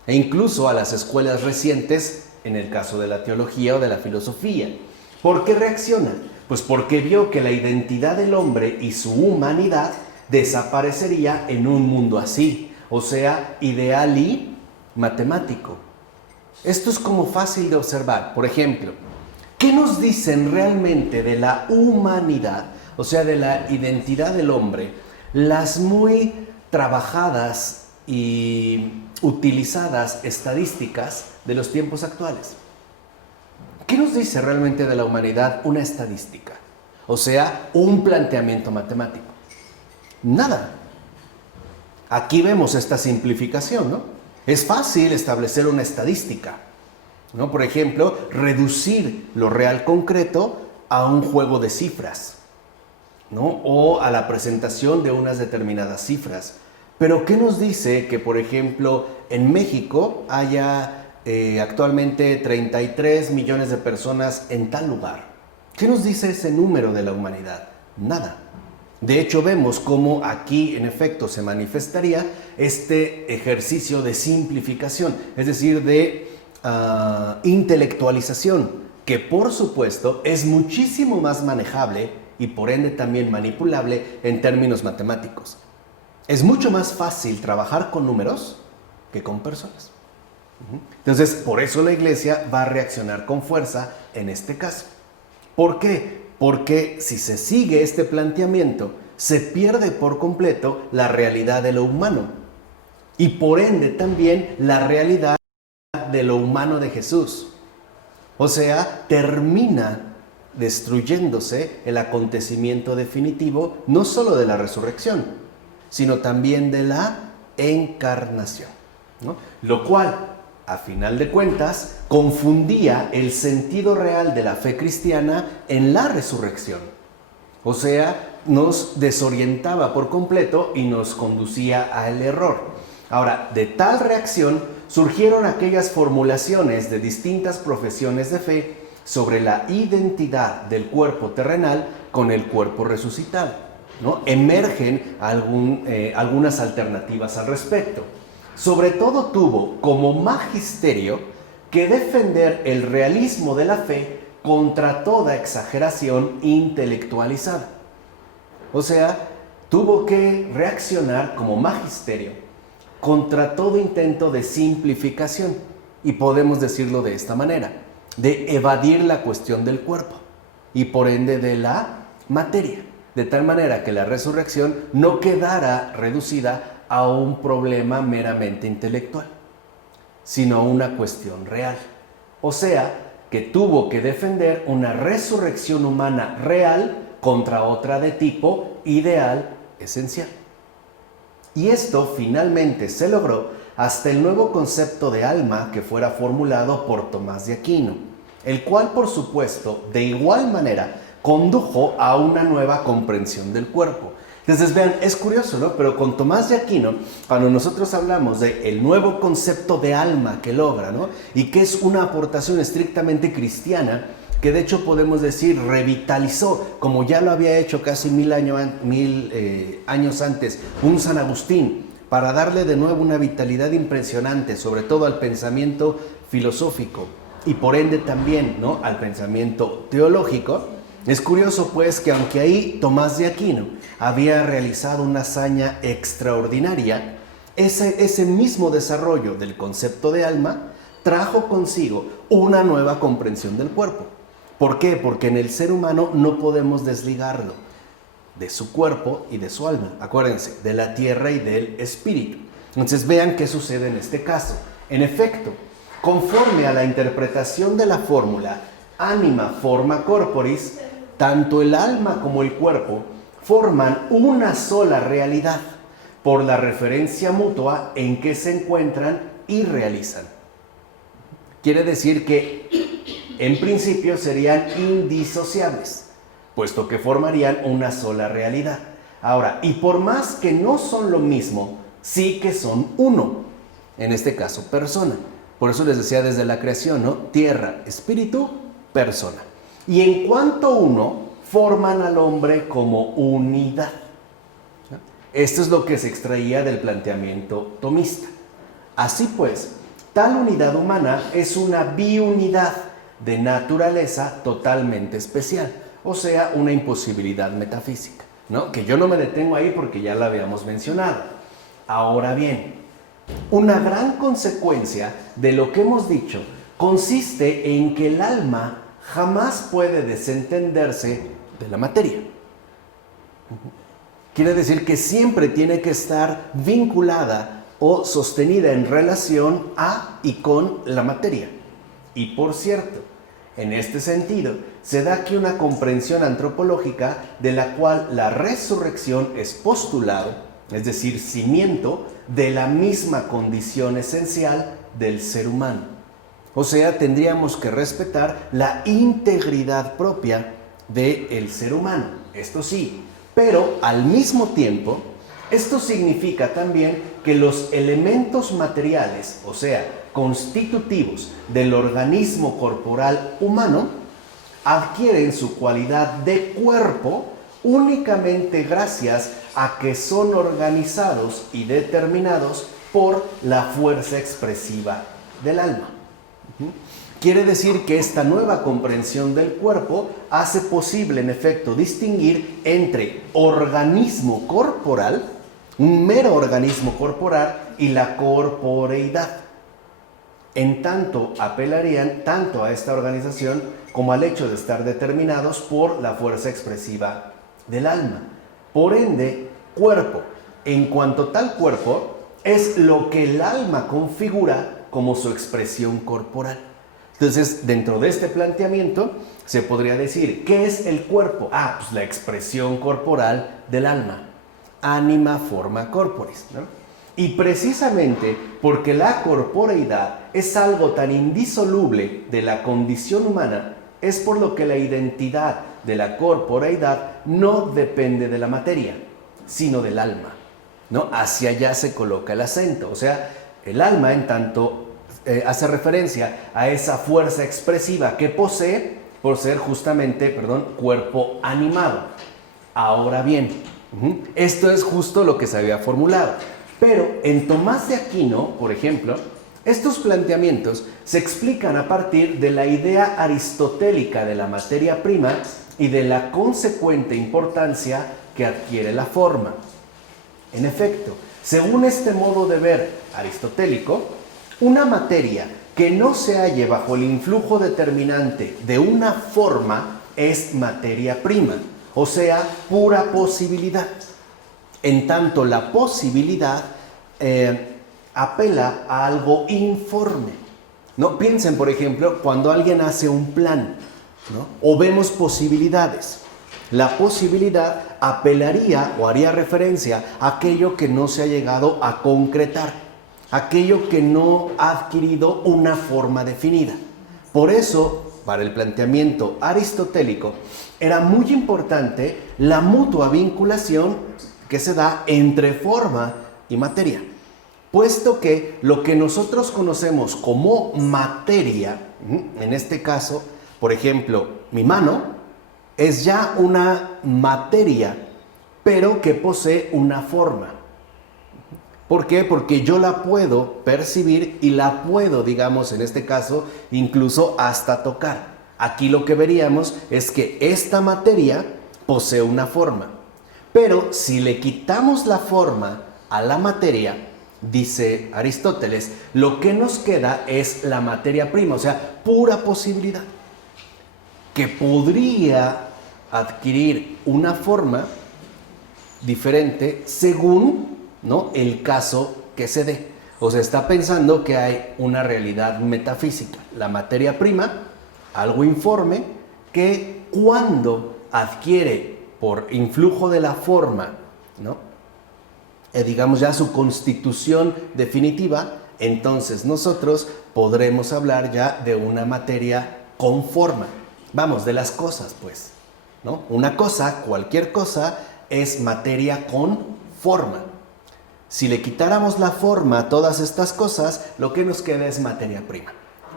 e incluso a las escuelas recientes, en el caso de la teología o de la filosofía. ¿Por qué reacciona? Pues porque vio que la identidad del hombre y su humanidad desaparecería en un mundo así, o sea, ideal y matemático. Esto es como fácil de observar. Por ejemplo, ¿qué nos dicen realmente de la humanidad, o sea, de la identidad del hombre, las muy trabajadas y utilizadas estadísticas de los tiempos actuales? ¿Qué nos dice realmente de la humanidad una estadística? O sea, un planteamiento matemático. Nada. Aquí vemos esta simplificación, ¿no? Es fácil establecer una estadística, ¿no? Por ejemplo, reducir lo real concreto a un juego de cifras, ¿no? O a la presentación de unas determinadas cifras. Pero ¿qué nos dice que, por ejemplo, en México haya actualmente 33 millones de personas en tal lugar? ¿Qué nos dice ese número de la humanidad? Nada. De hecho, vemos cómo aquí, en efecto, se manifestaría este ejercicio de simplificación, es decir, de intelectualización, que por supuesto es muchísimo más manejable y por ende también manipulable en términos matemáticos. Es mucho más fácil trabajar con números que con personas. Entonces, por eso la Iglesia va a reaccionar con fuerza en este caso. ¿Por qué? Porque si se sigue este planteamiento, se pierde por completo la realidad de lo humano y por ende también la realidad de lo humano de Jesús. O sea, termina destruyéndose el acontecimiento definitivo no solo de la resurrección, sino también de la encarnación, ¿no? Lo cual, a final de cuentas, confundía el sentido real de la fe cristiana en la resurrección. O sea, nos desorientaba por completo y nos conducía al error. Ahora, de tal reacción surgieron aquellas formulaciones de distintas profesiones de fe sobre la identidad del cuerpo terrenal con el cuerpo resucitado, ¿no? Emergen algunas alternativas al respecto. Sobre todo tuvo como magisterio que defender el realismo de la fe contra toda exageración intelectualizada. O sea, tuvo que reaccionar como magisterio contra todo intento de simplificación, y podemos decirlo de esta manera, de evadir la cuestión del cuerpo y por ende de la materia, de tal manera que la resurrección no quedara reducida a un problema meramente intelectual, sino a una cuestión real. O sea, que tuvo que defender una resurrección humana real contra otra de tipo ideal esencial. Y esto finalmente se logró hasta el nuevo concepto de alma que fuera formulado por Tomás de Aquino, el cual, por supuesto, de igual manera condujo a una nueva comprensión del cuerpo. Entonces, vean, es curioso, ¿no? Pero con Tomás de Aquino, cuando nosotros hablamos del nuevo concepto de alma que logra, ¿no? Y que es una aportación estrictamente cristiana, que de hecho podemos decir revitalizó, como ya lo había hecho casi mil años antes, un San Agustín, para darle de nuevo una vitalidad impresionante, sobre todo al pensamiento filosófico y por ende también, ¿no?, al pensamiento teológico. Es curioso pues que aunque ahí Tomás de Aquino había realizado una hazaña extraordinaria, ese mismo desarrollo del concepto de alma trajo consigo una nueva comprensión del cuerpo. ¿Por qué? Porque en el ser humano no podemos desligarlo de su cuerpo y de su alma. Acuérdense, de la tierra y del espíritu. Entonces vean qué sucede en este caso. En efecto, conforme a la interpretación de la fórmula anima forma corporis, tanto el alma como el cuerpo forman una sola realidad por la referencia mutua en que se encuentran y realizan. Quiere decir que en principio serían indisociables, puesto que formarían una sola realidad. Ahora, y por más que no son lo mismo, sí que son uno, en este caso persona. Por eso les decía desde la creación, ¿no? Tierra, espíritu, persona. Y en cuanto uno, forman al hombre como unidad. Esto es lo que se extraía del planteamiento tomista. Así pues, tal unidad humana es una biunidad de naturaleza totalmente especial, o sea, una imposibilidad metafísica, ¿no? Que yo no me detengo ahí porque ya la habíamos mencionado. Ahora bien, una gran consecuencia de lo que hemos dicho consiste en que el alma jamás puede desentenderse de la materia. Quiere decir que siempre tiene que estar vinculada o sostenida en relación a y con la materia. Y por cierto, en este sentido, se da aquí una comprensión antropológica de la cual la resurrección es postulado, es decir, cimiento de la misma condición esencial del ser humano. O sea, tendríamos que respetar la integridad propia del ser humano, esto sí, pero al mismo tiempo, esto significa también que los elementos materiales, o sea, constitutivos del organismo corporal humano, adquieren su cualidad de cuerpo únicamente gracias a que son organizados y determinados por la fuerza expresiva del alma. Quiere decir que esta nueva comprensión del cuerpo hace posible, en efecto, distinguir entre organismo corporal, un mero organismo corporal, y la corporeidad. En tanto, apelarían tanto a esta organización como al hecho de estar determinados por la fuerza expresiva del alma. Por ende, cuerpo, en cuanto tal cuerpo, es lo que el alma configura como su expresión corporal. Entonces, dentro de este planteamiento, se podría decir, ¿qué es el cuerpo? Pues la expresión corporal del alma. Anima forma corporis, ¿no? Y precisamente porque la corporeidad es algo tan indisoluble de la condición humana, es por lo que la identidad de la corporeidad no depende de la materia, sino del alma, ¿no? Hacia allá se coloca el acento. O sea, el alma, en tanto hace referencia a esa fuerza expresiva que posee por ser justamente, cuerpo animado. Ahora bien, esto es justo lo que se había formulado. Pero en Tomás de Aquino, por ejemplo, estos planteamientos se explican a partir de la idea aristotélica de la materia prima y de la consecuente importancia que adquiere la forma. En efecto, según este modo de ver aristotélico, una materia que no se halle bajo el influjo determinante de una forma es materia prima, o sea, pura posibilidad. En tanto, la posibilidad apela a algo informe, ¿no? Piensen, por ejemplo, cuando alguien hace un plan, ¿no? O vemos posibilidades. La posibilidad apelaría o haría referencia a aquello que no se ha llegado a concretar, aquello que no ha adquirido una forma definida. Por eso, para el planteamiento aristotélico, era muy importante la mutua vinculación que se da entre forma y materia, puesto que lo que nosotros conocemos como materia, en este caso, por ejemplo, mi mano, es ya una materia, pero que posee una forma. ¿Por qué? Porque yo la puedo percibir y la puedo, digamos, en este caso, incluso hasta tocar. Aquí lo que veríamos es que esta materia posee una forma. Pero si le quitamos la forma a la materia, dice Aristóteles, lo que nos queda es la materia prima, o sea, pura posibilidad, que podría adquirir una forma diferente según, ¿no?, el caso que se dé. O sea, está pensando que hay una realidad metafísica, la materia prima, algo informe, que cuando adquiere por influjo de la forma, ¿no? Digamos ya su constitución definitiva, entonces nosotros podremos hablar ya de una materia con forma. Vamos, de las cosas, pues, ¿no? Una cosa, cualquier cosa, es materia con forma. Si le quitáramos la forma a todas estas cosas, lo que nos queda es materia prima.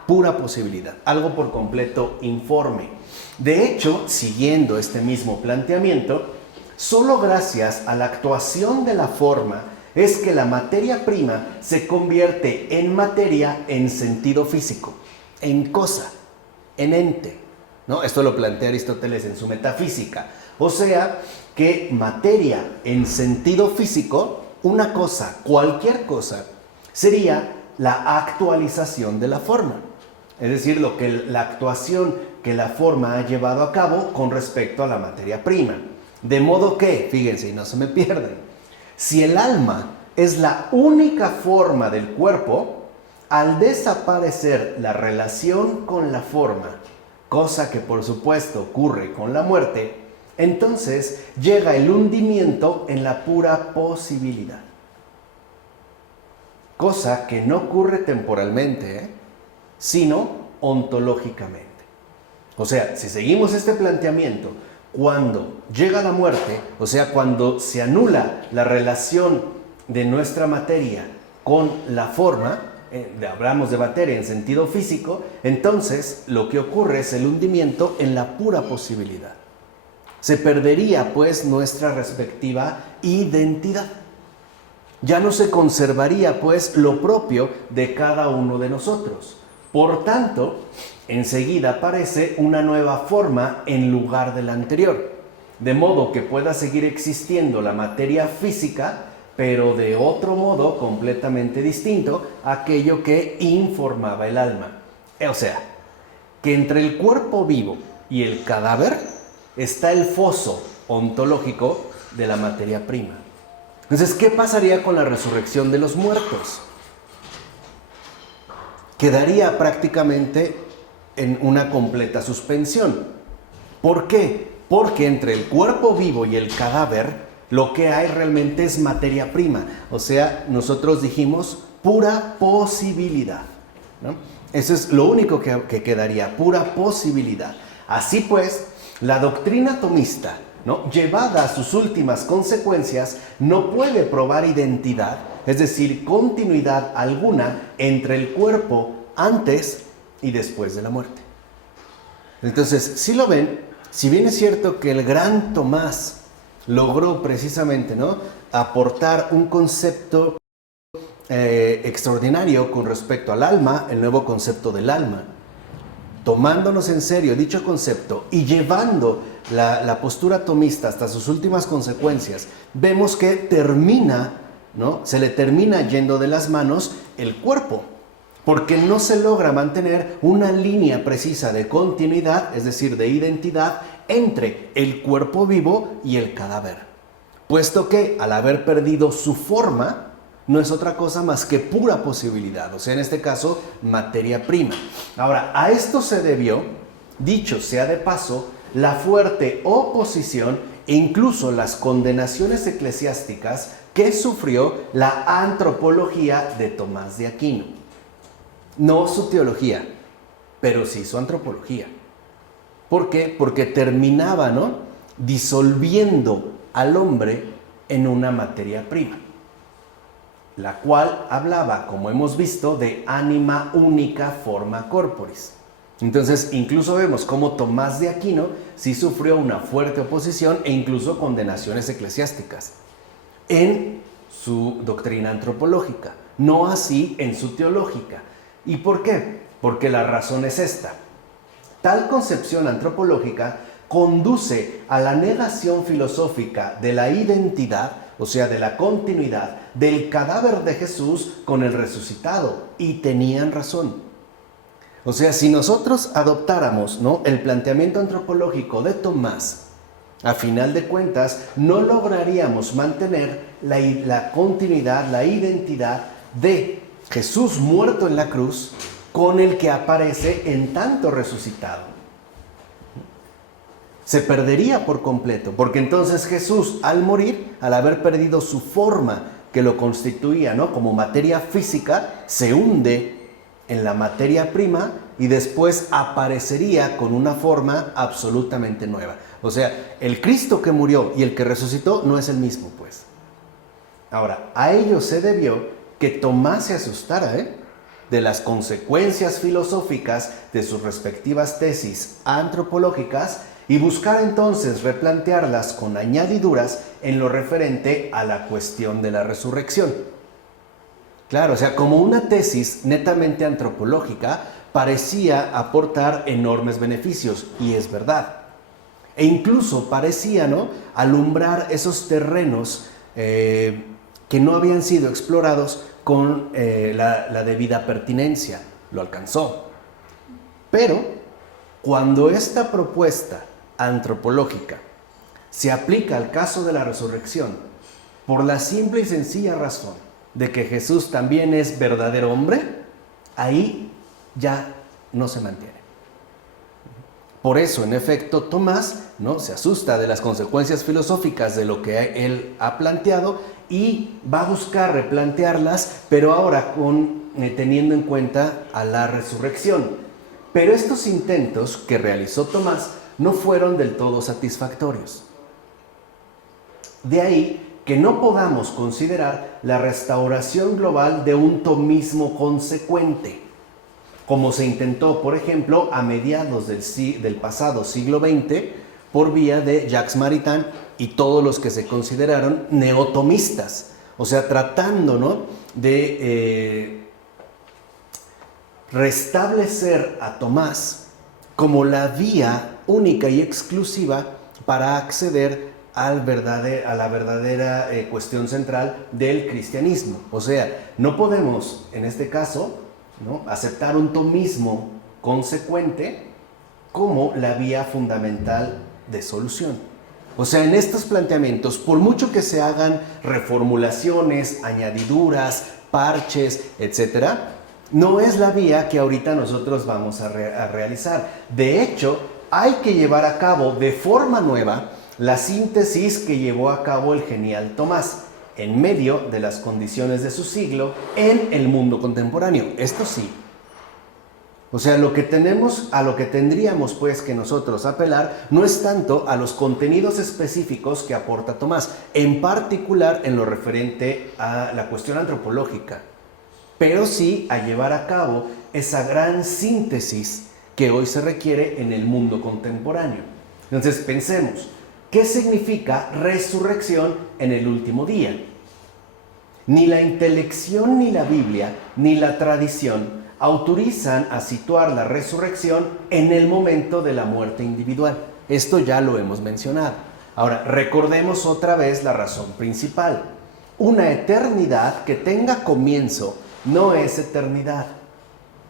Pura posibilidad, algo por completo informe. De hecho, siguiendo este mismo planteamiento, solo gracias a la actuación de la forma es que la materia prima se convierte en materia en sentido físico, en cosa, en ente, ¿no? Esto lo plantea Aristóteles en su Metafísica. O sea, que materia en sentido físico, una cosa, cualquier cosa, sería la actualización de la forma. Es decir, la actuación que la forma ha llevado a cabo con respecto a la materia prima. De modo que, fíjense y no se me pierdan, si el alma es la única forma del cuerpo, al desaparecer la relación con la forma, cosa que por supuesto ocurre con la muerte, entonces llega el hundimiento en la pura posibilidad. Cosa que no ocurre temporalmente, sino ontológicamente. O sea, si seguimos este planteamiento, cuando llega la muerte, o sea, cuando se anula la relación de nuestra materia con la forma, hablamos de materia en sentido físico, entonces lo que ocurre es el hundimiento en la pura posibilidad. Se perdería pues nuestra respectiva identidad. Ya no se conservaría pues lo propio de cada uno de nosotros. Por tanto, enseguida aparece una nueva forma en lugar de la anterior, de modo que pueda seguir existiendo la materia física, pero de otro modo completamente distinto a aquello que informaba el alma. O sea, que entre el cuerpo vivo y el cadáver está el foso ontológico de la materia prima. Entonces, ¿qué pasaría con la resurrección de los muertos? Quedaría prácticamente en una completa suspensión. ¿Por qué? Porque entre el cuerpo vivo y el cadáver lo que hay realmente es materia prima. O sea, nosotros dijimos pura posibilidad, ¿no? Eso es lo único que quedaría, pura posibilidad. Así pues, la doctrina tomista, ¿no?, llevada a sus últimas consecuencias, no puede probar identidad, es decir, continuidad alguna entre el cuerpo antes y después de la muerte. Entonces, si lo ven, si bien es cierto que el gran Tomás logró precisamente, ¿no?, aportar un concepto extraordinario con respecto al alma, el nuevo concepto del alma, tomándonos en serio dicho concepto y llevando la postura tomista hasta sus últimas consecuencias, vemos que termina, ¿no?, se le termina yendo de las manos el cuerpo, porque no se logra mantener una línea precisa de continuidad, es decir, de identidad, entre el cuerpo vivo y el cadáver, puesto que al haber perdido su forma, no es otra cosa más que pura posibilidad, o sea, en este caso, materia prima. Ahora, a esto se debió, dicho sea de paso, la fuerte oposición e incluso las condenaciones eclesiásticas que sufrió la antropología de Tomás de Aquino. No su teología, pero sí su antropología. ¿Por qué? Porque terminaba, ¿no?, disolviendo al hombre en una materia prima, la cual hablaba, como hemos visto, de anima única forma corporis. Entonces, incluso vemos cómo Tomás de Aquino sí sufrió una fuerte oposición e incluso condenaciones eclesiásticas en su doctrina antropológica, no así en su teológica. ¿Y por qué? Porque la razón es esta. Tal concepción antropológica conduce a la negación filosófica de la identidad, o sea, de la continuidad del cadáver de Jesús con el resucitado, y tenían razón. O sea, si nosotros adoptáramos, ¿no?, el planteamiento antropológico de Tomás, a final de cuentas no lograríamos mantener la continuidad, la identidad de Jesús muerto en la cruz con el que aparece en tanto resucitado. Se perdería por completo, porque entonces Jesús, al morir, al haber perdido su forma que lo constituía, ¿no?, como materia física, se hunde en la materia prima y después aparecería con una forma absolutamente nueva. O sea, el Cristo que murió y el que resucitó no es el mismo, pues. Ahora, a ello se debió que Tomás se asustara, de las consecuencias filosóficas de sus respectivas tesis antropológicas y buscar entonces replantearlas con añadiduras en lo referente a la cuestión de la resurrección. Claro, o sea, como una tesis netamente antropológica parecía aportar enormes beneficios, y es verdad. E incluso parecía, ¿no?, alumbrar esos terrenos que no habían sido explorados con la debida pertinencia. Lo alcanzó. Pero cuando esta propuesta antropológica se aplica al caso de la resurrección, por la simple y sencilla razón de que Jesús también es verdadero hombre, ahí ya no se mantiene. Por eso, en efecto, Tomás, ¿no?, se asusta de las consecuencias filosóficas de lo que él ha planteado y va a buscar replantearlas, pero ahora teniendo en cuenta a la resurrección. Pero estos intentos que realizó Tomás no fueron del todo satisfactorios. De ahí que no podamos considerar la restauración global de un tomismo consecuente, como se intentó, por ejemplo, a mediados del pasado siglo XX por vía de Jacques Maritain y todos los que se consideraron neotomistas, o sea, tratando, ¿no?, de restablecer a Tomás como la vía única y exclusiva para acceder a la verdadera cuestión central del cristianismo. O sea, no podemos, en este caso, ¿no?, aceptar un tomismo consecuente como la vía fundamental de solución. O sea, en estos planteamientos, por mucho que se hagan reformulaciones, añadiduras, parches, etcétera, no es la vía que ahorita nosotros vamos a realizar. De hecho, hay que llevar a cabo de forma nueva la síntesis que llevó a cabo el genial Tomás en medio de las condiciones de su siglo en el mundo contemporáneo. Esto sí. O sea, a lo que tendríamos pues que nosotros apelar no es tanto a los contenidos específicos que aporta Tomás, en particular en lo referente a la cuestión antropológica, pero sí a llevar a cabo esa gran síntesis que hoy se requiere en el mundo contemporáneo. Entonces pensemos, ¿qué significa resurrección en el último día? Ni la intelección, ni la Biblia, ni la tradición autorizan a situar la resurrección en el momento de la muerte individual. Esto ya lo hemos mencionado. Ahora, recordemos otra vez la razón principal. Una eternidad que tenga comienzo no es eternidad.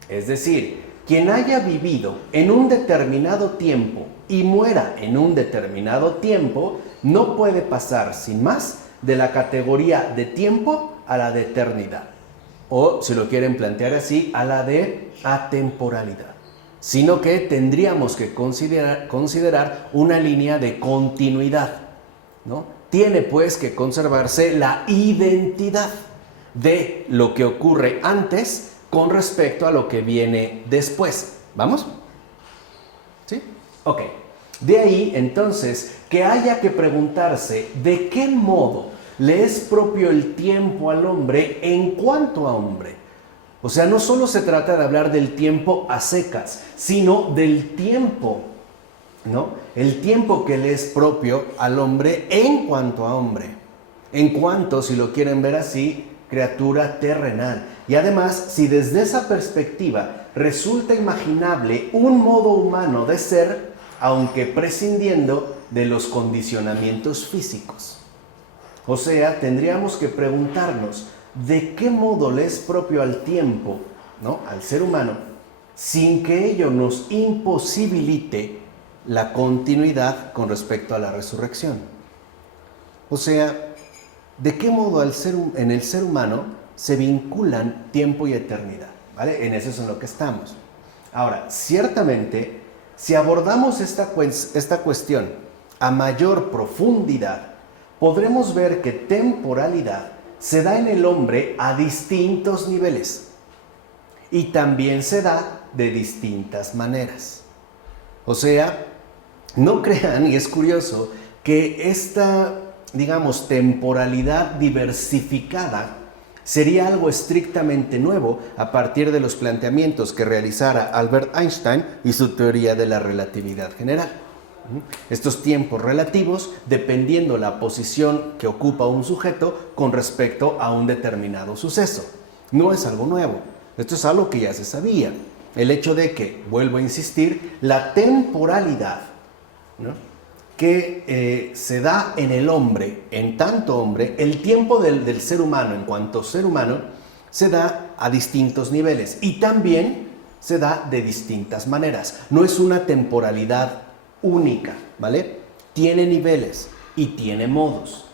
Es decir, quien haya vivido en un determinado tiempo y muera en un determinado tiempo, no puede pasar sin más de la categoría de tiempo a la de eternidad. O, si lo quieren plantear así, a la de atemporalidad. Sino que tendríamos que considerar una línea de continuidad, ¿no? Tiene pues que conservarse la identidad de lo que ocurre antes con respecto a lo que viene después. ¿Vamos? ¿Sí? Ok. De ahí, entonces, que haya que preguntarse de qué modo le es propio el tiempo al hombre en cuanto a hombre. O sea, no solo se trata de hablar del tiempo a secas, sino del tiempo, ¿no? El tiempo que le es propio al hombre en cuanto a hombre. En cuanto, si lo quieren ver así, criatura terrenal. Y además, si desde esa perspectiva resulta imaginable un modo humano de ser, aunque prescindiendo de los condicionamientos físicos. O sea, tendríamos que preguntarnos de qué modo le es propio al tiempo, ¿no?, al ser humano, sin que ello nos imposibilite la continuidad con respecto a la resurrección. O sea, de qué modo en el ser humano se vinculan tiempo y eternidad, ¿vale? En eso es en lo que estamos. Ahora, ciertamente, si abordamos esta cuestión a mayor profundidad, podremos ver que temporalidad se da en el hombre a distintos niveles y también se da de distintas maneras. O sea, no crean, y es curioso, que esta, digamos, temporalidad diversificada sería algo estrictamente nuevo a partir de los planteamientos que realizara Albert Einstein y su teoría de la relatividad general. Estos tiempos relativos dependiendo la posición que ocupa un sujeto con respecto a un determinado suceso. No es algo nuevo, esto es algo que ya se sabía. El hecho de que, vuelvo a insistir, la temporalidad, ¿no?, que se da en el hombre, en tanto hombre, el tiempo del ser humano en cuanto ser humano se da a distintos niveles y también se da de distintas maneras. No es una temporalidad única, ¿vale? Tiene niveles y tiene modos.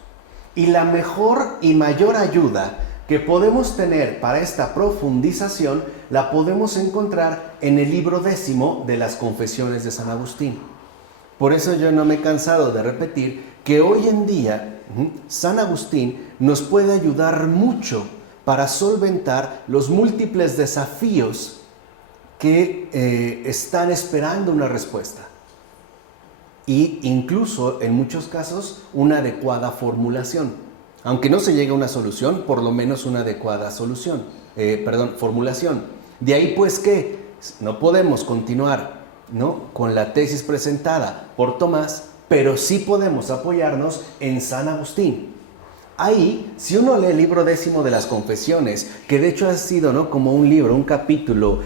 Y la mejor y mayor ayuda que podemos tener para esta profundización la podemos encontrar en el libro 10 de las Confesiones de San Agustín. Por eso yo no me he cansado de repetir que hoy en día San Agustín nos puede ayudar mucho para solventar los múltiples desafíos que están esperando una respuesta. Y incluso en muchos casos una adecuada formulación. Aunque no se llegue a una solución, por lo menos una adecuada formulación. De ahí pues que no podemos continuar, ¿no?, con la tesis presentada por Tomás, pero sí podemos apoyarnos en San Agustín. Ahí, si uno lee el libro 10 de las Confesiones, que de hecho ha sido, ¿no?, como un libro, un capítulo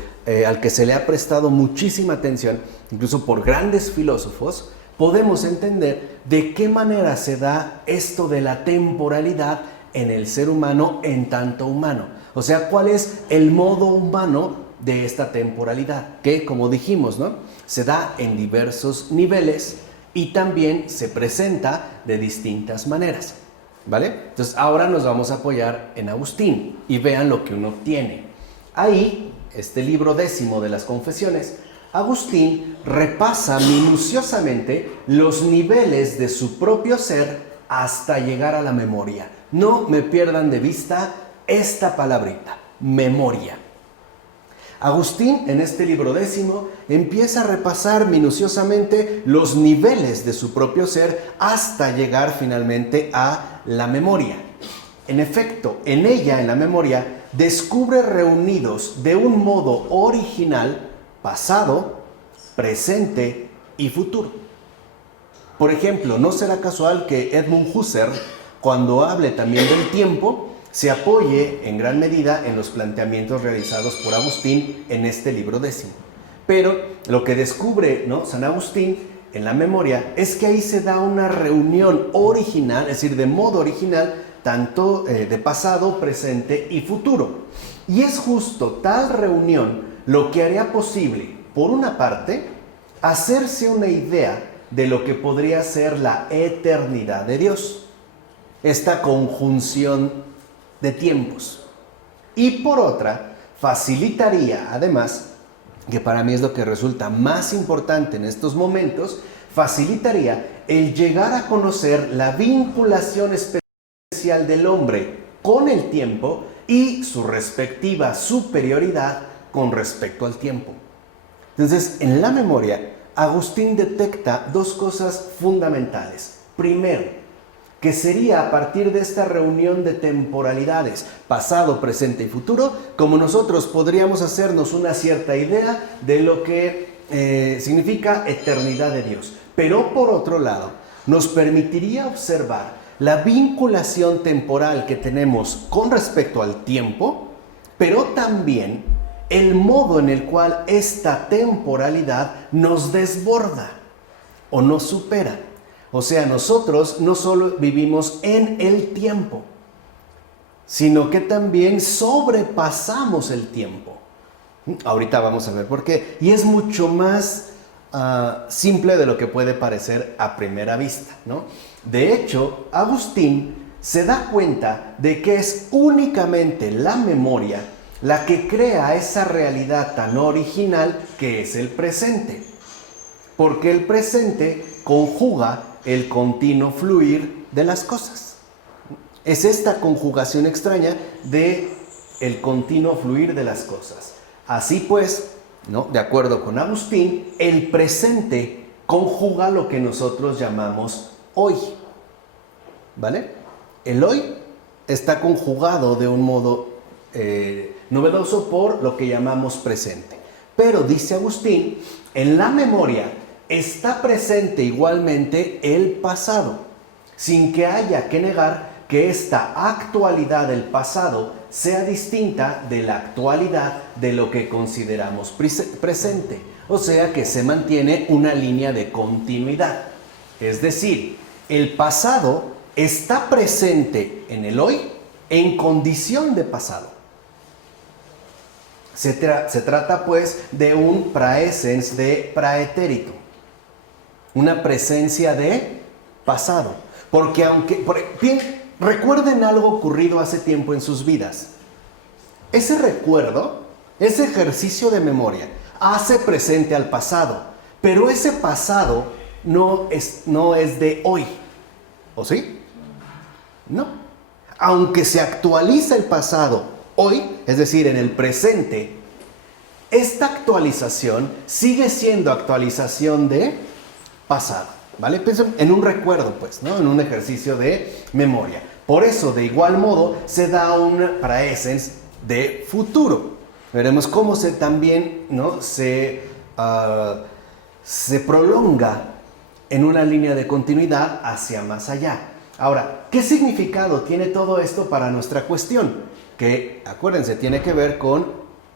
al que se le ha prestado muchísima atención, incluso por grandes filósofos, podemos entender de qué manera se da esto de la temporalidad en el ser humano en tanto humano. O sea, cuál es el modo humano de esta temporalidad, que, como dijimos, ¿no?, se da en diversos niveles y también se presenta de distintas maneras, ¿vale? Entonces, ahora nos vamos a apoyar en Agustín y vean lo que uno obtiene. Ahí, este libro 10 de las Confesiones, Agustín repasa minuciosamente los niveles de su propio ser hasta llegar a la memoria. No me pierdan de vista esta palabrita, memoria. Agustín, en este libro 10, empieza a repasar minuciosamente los niveles de su propio ser hasta llegar finalmente a la memoria. En efecto, en ella, en la memoria, descubre reunidos de un modo original pasado, presente y futuro. Por ejemplo, no será casual que Edmund Husserl, cuando hable también del tiempo, se apoye en gran medida en los planteamientos realizados por Agustín en este libro 10. Pero lo que descubre, ¿no?, San Agustín en la memoria es que ahí se da una reunión original, es decir, de modo original, tanto de pasado, presente y futuro. Y es justo tal reunión lo que haría posible, por una parte, hacerse una idea de lo que podría ser la eternidad de Dios, esta conjunción de tiempos. Y por otra, facilitaría, además, que para mí es lo que resulta más importante en estos momentos, facilitaría el llegar a conocer la vinculación especial del hombre con el tiempo y su respectiva superioridad con respecto al tiempo. Entonces, en la memoria, Agustín detecta dos cosas fundamentales. Primero, que sería a partir de esta reunión de temporalidades, pasado, presente y futuro, como nosotros podríamos hacernos una cierta idea de lo que significa eternidad de Dios. Pero por otro lado, nos permitiría observar la vinculación temporal que tenemos con respecto al tiempo, pero también el modo en el cual esta temporalidad nos desborda o nos supera. O sea, nosotros no solo vivimos en el tiempo, sino que también sobrepasamos el tiempo. Ahorita vamos a ver por qué. Y es mucho más simple de lo que puede parecer a primera vista, ¿no? De hecho, Agustín se da cuenta de que es únicamente la memoria la que crea esa realidad tan original que es el presente. Porque el presente conjuga el continuo fluir de las cosas. Es esta conjugación extraña de el continuo fluir de las cosas. Así pues, ¿no? De acuerdo con Agustín, el presente conjuga lo que nosotros llamamos hoy. ¿Vale? El hoy está conjugado de un modo novedoso por lo que llamamos presente. Pero, dice Agustín, en la memoria está presente igualmente el pasado, sin que haya que negar que esta actualidad del pasado sea distinta de la actualidad de lo que consideramos presente. O sea que se mantiene una línea de continuidad. Es decir, el pasado está presente en el hoy en condición de pasado. Se trata pues de un praesens de praetérito, una presencia de pasado. Porque bien, recuerden algo ocurrido hace tiempo en sus vidas. Ese recuerdo, ese ejercicio de memoria, hace presente al pasado, pero ese pasado no es de hoy. ¿O sí? No. Aunque se actualiza el pasado hoy, es decir, en el presente, esta actualización sigue siendo actualización de pasado, ¿vale? Piensen en un recuerdo, pues, ¿no? En un ejercicio de memoria. Por eso, de igual modo, se da un praesens de futuro. Veremos cómo también, ¿no? se prolonga en una línea de continuidad hacia más allá. Ahora, ¿qué significado tiene todo esto para nuestra cuestión? Que, acuérdense, tiene que ver con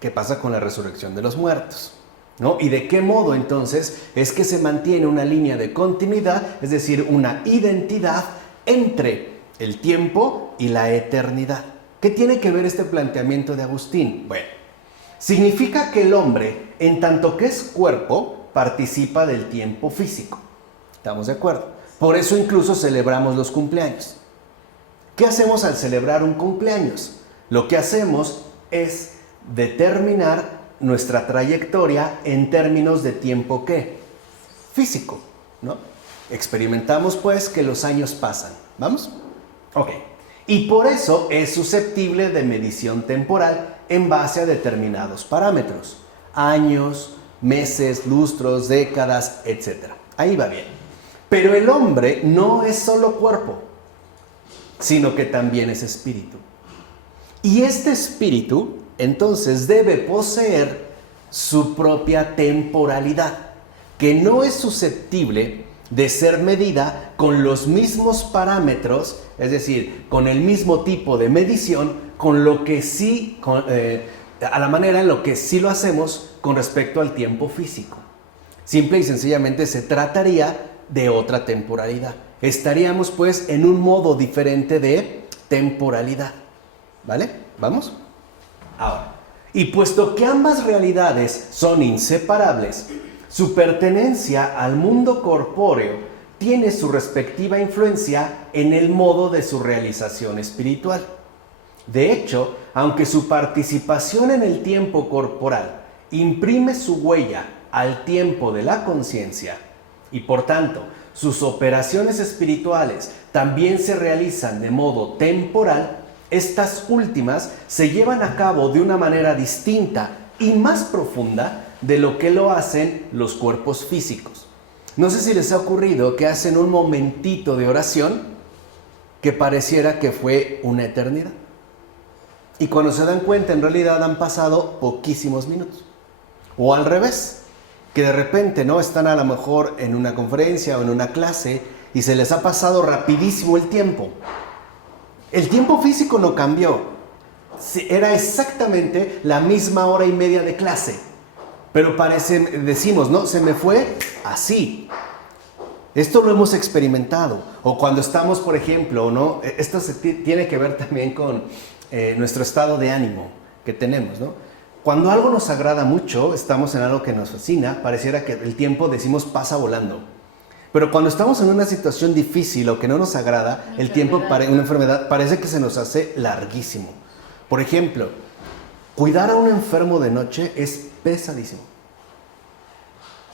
qué pasa con la resurrección de los muertos, ¿no? Y de qué modo entonces es que se mantiene una línea de continuidad, es decir, una identidad entre el tiempo y la eternidad. ¿Qué tiene que ver este planteamiento de Agustín? Bueno, significa que el hombre, en tanto que es cuerpo, participa del tiempo físico. ¿Estamos de acuerdo? Por eso incluso celebramos los cumpleaños. ¿Qué hacemos al celebrar un cumpleaños? Lo que hacemos es determinar nuestra trayectoria en términos de tiempo ¿qué? Físico, ¿no? Experimentamos pues que los años pasan. ¿Vamos? Ok. Y por eso es susceptible de medición temporal en base a determinados parámetros. Años, meses, lustros, décadas, etc. Ahí va bien. Pero el hombre no es solo cuerpo, sino que también es espíritu. Y este espíritu, entonces, debe poseer su propia temporalidad, que no es susceptible de ser medida con los mismos parámetros, es decir, con el mismo tipo de medición, con lo que sí, a la manera en lo que sí lo hacemos con respecto al tiempo físico. Simple y sencillamente se trataría de otra temporalidad. Estaríamos pues en un modo diferente de temporalidad. ¿Vale? ¿Vamos? Ahora, y puesto que ambas realidades son inseparables, su pertenencia al mundo corpóreo tiene su respectiva influencia en el modo de su realización espiritual. De hecho, aunque su participación en el tiempo corporal imprime su huella al tiempo de la conciencia, y por tanto, sus operaciones espirituales también se realizan de modo temporal, estas últimas se llevan a cabo de una manera distinta y más profunda de lo que lo hacen los cuerpos físicos. No sé si les ha ocurrido que hacen un momentito de oración que pareciera que fue una eternidad. Y cuando se dan cuenta, en realidad han pasado poquísimos minutos. O al revés, que de repente no están a lo mejor en una conferencia o en una clase y se les ha pasado rapidísimo el tiempo. El tiempo físico no cambió. Era exactamente la misma hora y media de clase. Pero decimos, ¿no? Se me fue así. Esto lo hemos experimentado. O cuando estamos, por ejemplo, ¿no? Esto tiene que ver también con nuestro estado de ánimo que tenemos, ¿no? Cuando algo nos agrada mucho, estamos en algo que nos fascina, pareciera que el tiempo, decimos, pasa volando. Pero cuando estamos en una situación difícil o que no nos agrada, el tiempo para una enfermedad parece que se nos hace larguísimo. Por ejemplo, cuidar a un enfermo de noche es pesadísimo.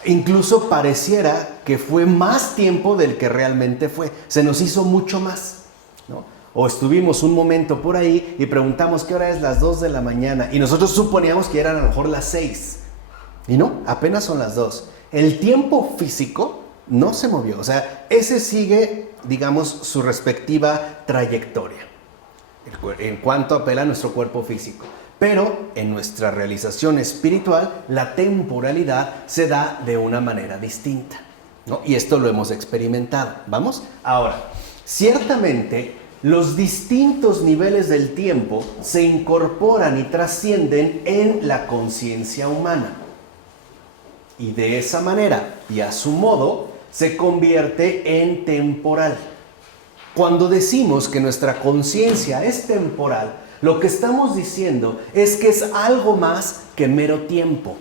Incluso pareciera que fue más tiempo del que realmente fue. Se nos hizo mucho más, ¿no? O estuvimos un momento por ahí y preguntamos qué hora es, las 2 de la mañana. Y nosotros suponíamos que eran a lo mejor las 6. Y no, apenas son las 2. El tiempo físico no se movió. O sea, ese sigue, digamos, su respectiva trayectoria en cuanto apela a nuestro cuerpo físico. Pero en nuestra realización espiritual, la temporalidad se da de una manera distinta, ¿no? Y esto lo hemos experimentado. ¿Vamos? Ahora, ciertamente, los distintos niveles del tiempo se incorporan y trascienden en la conciencia humana. Y de esa manera, y a su modo, se convierte en temporal. Cuando decimos que nuestra conciencia es temporal, lo que estamos diciendo es que es algo más que mero tiempo.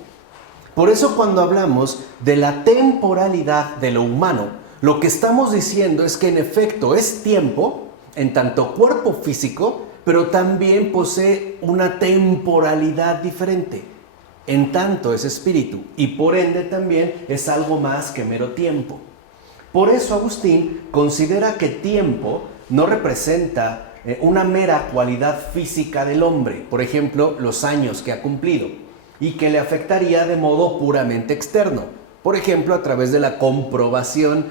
Por eso cuando hablamos de la temporalidad de lo humano, lo que estamos diciendo es que en efecto es tiempo, en tanto cuerpo físico, pero también posee una temporalidad diferente, en tanto es espíritu, y por ende también es algo más que mero tiempo. Por eso Agustín considera que tiempo no representa una mera cualidad física del hombre, por ejemplo, los años que ha cumplido, y que le afectaría de modo puramente externo, por ejemplo, a través de la comprobación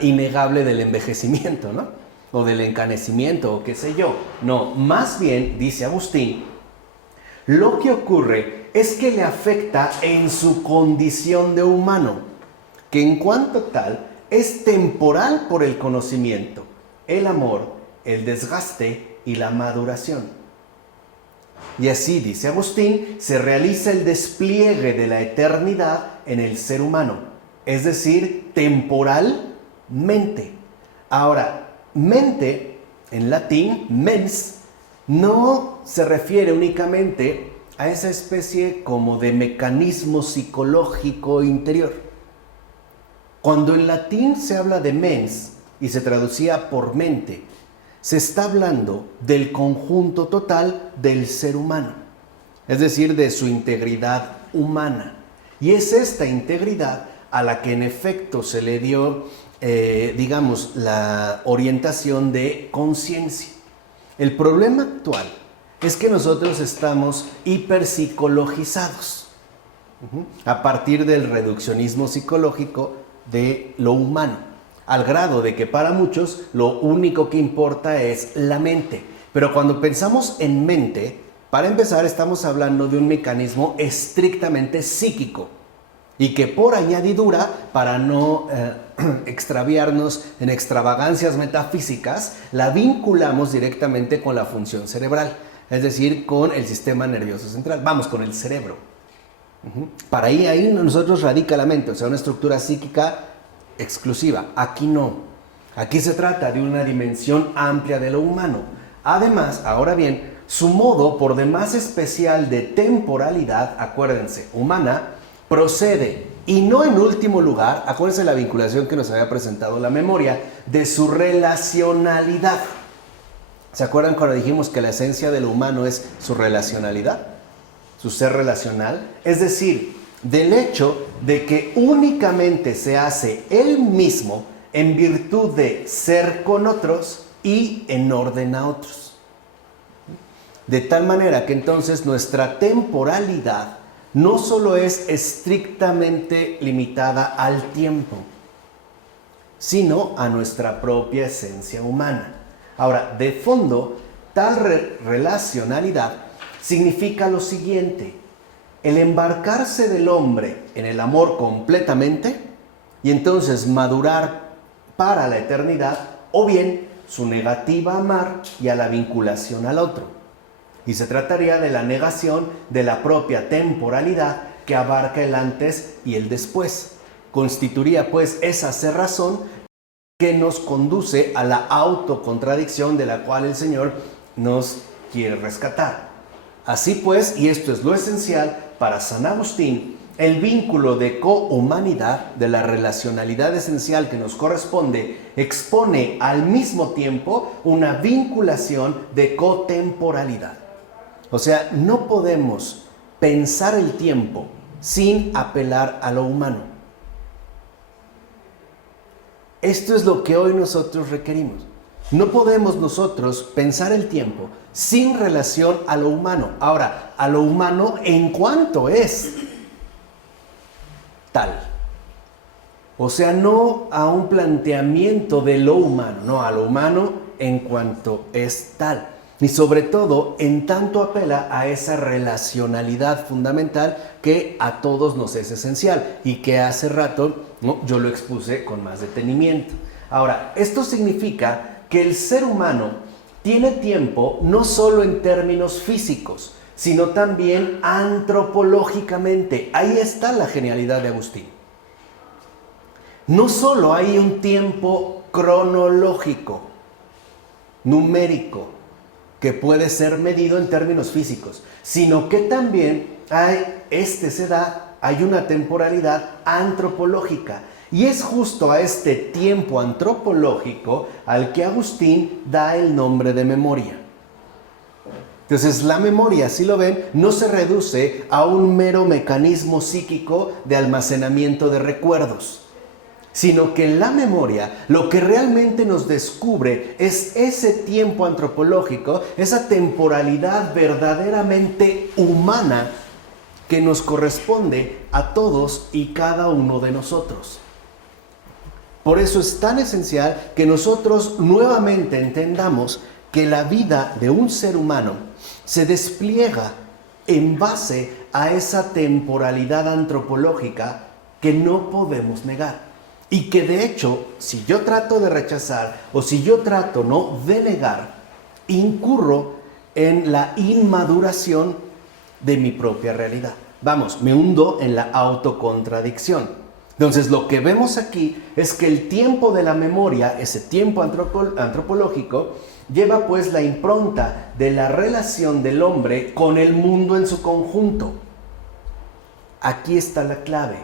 innegable del envejecimiento, ¿no? O del encanecimiento, o qué sé yo. No, más bien, dice Agustín, lo que ocurre es que le afecta en su condición de humano, que en cuanto tal es temporal por el conocimiento, el amor, el desgaste y la maduración. Y así, dice Agustín, se realiza el despliegue de la eternidad en el ser humano, es decir, temporalmente. Ahora, mente, en latín, mens, no se refiere únicamente a esa especie como de mecanismo psicológico interior. Cuando en latín se habla de mens y se traducía por mente, se está hablando del conjunto total del ser humano, es decir, de su integridad humana. Y es esta integridad a la que en efecto se le dio, digamos, la orientación de conciencia. El problema actual es que nosotros estamos hiperpsicologizados a partir del reduccionismo psicológico de lo humano, al grado de que para muchos lo único que importa es la mente. Pero cuando pensamos en mente, para empezar estamos hablando de un mecanismo estrictamente psíquico y que por añadidura, para no extraviarnos en extravagancias metafísicas, la vinculamos directamente con la función cerebral, es decir, con el sistema nervioso central, vamos, con el cerebro. Para ahí nosotros radica la mente, o sea, una estructura psíquica exclusiva. Aquí no. Aquí se trata de una dimensión amplia de lo humano. Además, ahora bien, su modo por demás especial de temporalidad, acuérdense, humana, procede, y no en último lugar, acuérdense la vinculación que nos había presentado la memoria, de su relacionalidad. ¿Se acuerdan cuando dijimos que la esencia de lo humano es su relacionalidad? Su ser relacional, es decir, del hecho de que únicamente se hace él mismo en virtud de ser con otros y en orden a otros. De tal manera que entonces nuestra temporalidad no solo es estrictamente limitada al tiempo, sino a nuestra propia esencia humana. Ahora, de fondo, tal relacionalidad significa lo siguiente: el embarcarse del hombre en el amor completamente y entonces madurar para la eternidad, o bien su negativa a amar y a la vinculación al otro. Y se trataría de la negación de la propia temporalidad que abarca el antes y el después. Constituiría pues esa cerrazón que nos conduce a la autocontradicción de la cual el Señor nos quiere rescatar. Así pues, y esto es lo esencial, para San Agustín, el vínculo de cohumanidad, de la relacionalidad esencial que nos corresponde, expone al mismo tiempo una vinculación de cotemporalidad. O sea, no podemos pensar el tiempo sin apelar a lo humano. Esto es lo que hoy nosotros requerimos. No podemos nosotros pensar el tiempo sin relación a lo humano. Ahora, a lo humano en cuanto es tal. O sea, no a un planteamiento de lo humano, no, a lo humano en cuanto es tal. Y sobre todo, en tanto apela a esa relacionalidad fundamental que a todos nos es esencial y que hace rato, ¿no?, yo lo expuse con más detenimiento. Ahora, esto significa que el ser humano tiene tiempo no solo en términos físicos, sino también antropológicamente. Ahí está la genialidad de Agustín. No solo hay un tiempo cronológico, numérico, que puede ser medido en términos físicos, sino que también hay una temporalidad antropológica. Y es justo a este tiempo antropológico al que Agustín da el nombre de memoria. Entonces, la memoria, si lo ven, no se reduce a un mero mecanismo psíquico de almacenamiento de recuerdos, sino que en la memoria lo que realmente nos descubre es ese tiempo antropológico, esa temporalidad verdaderamente humana que nos corresponde a todos y cada uno de nosotros. Por eso es tan esencial que nosotros nuevamente entendamos que la vida de un ser humano se despliega en base a esa temporalidad antropológica que no podemos negar. Y que de hecho, si yo trato de rechazar o si yo trato de negar, incurro en la inmaduración de mi propia realidad. Vamos, me hundo en la autocontradicción. Entonces, lo que vemos aquí es que el tiempo de la memoria, ese tiempo antropológico, lleva pues la impronta de la relación del hombre con el mundo en su conjunto. Aquí está la clave.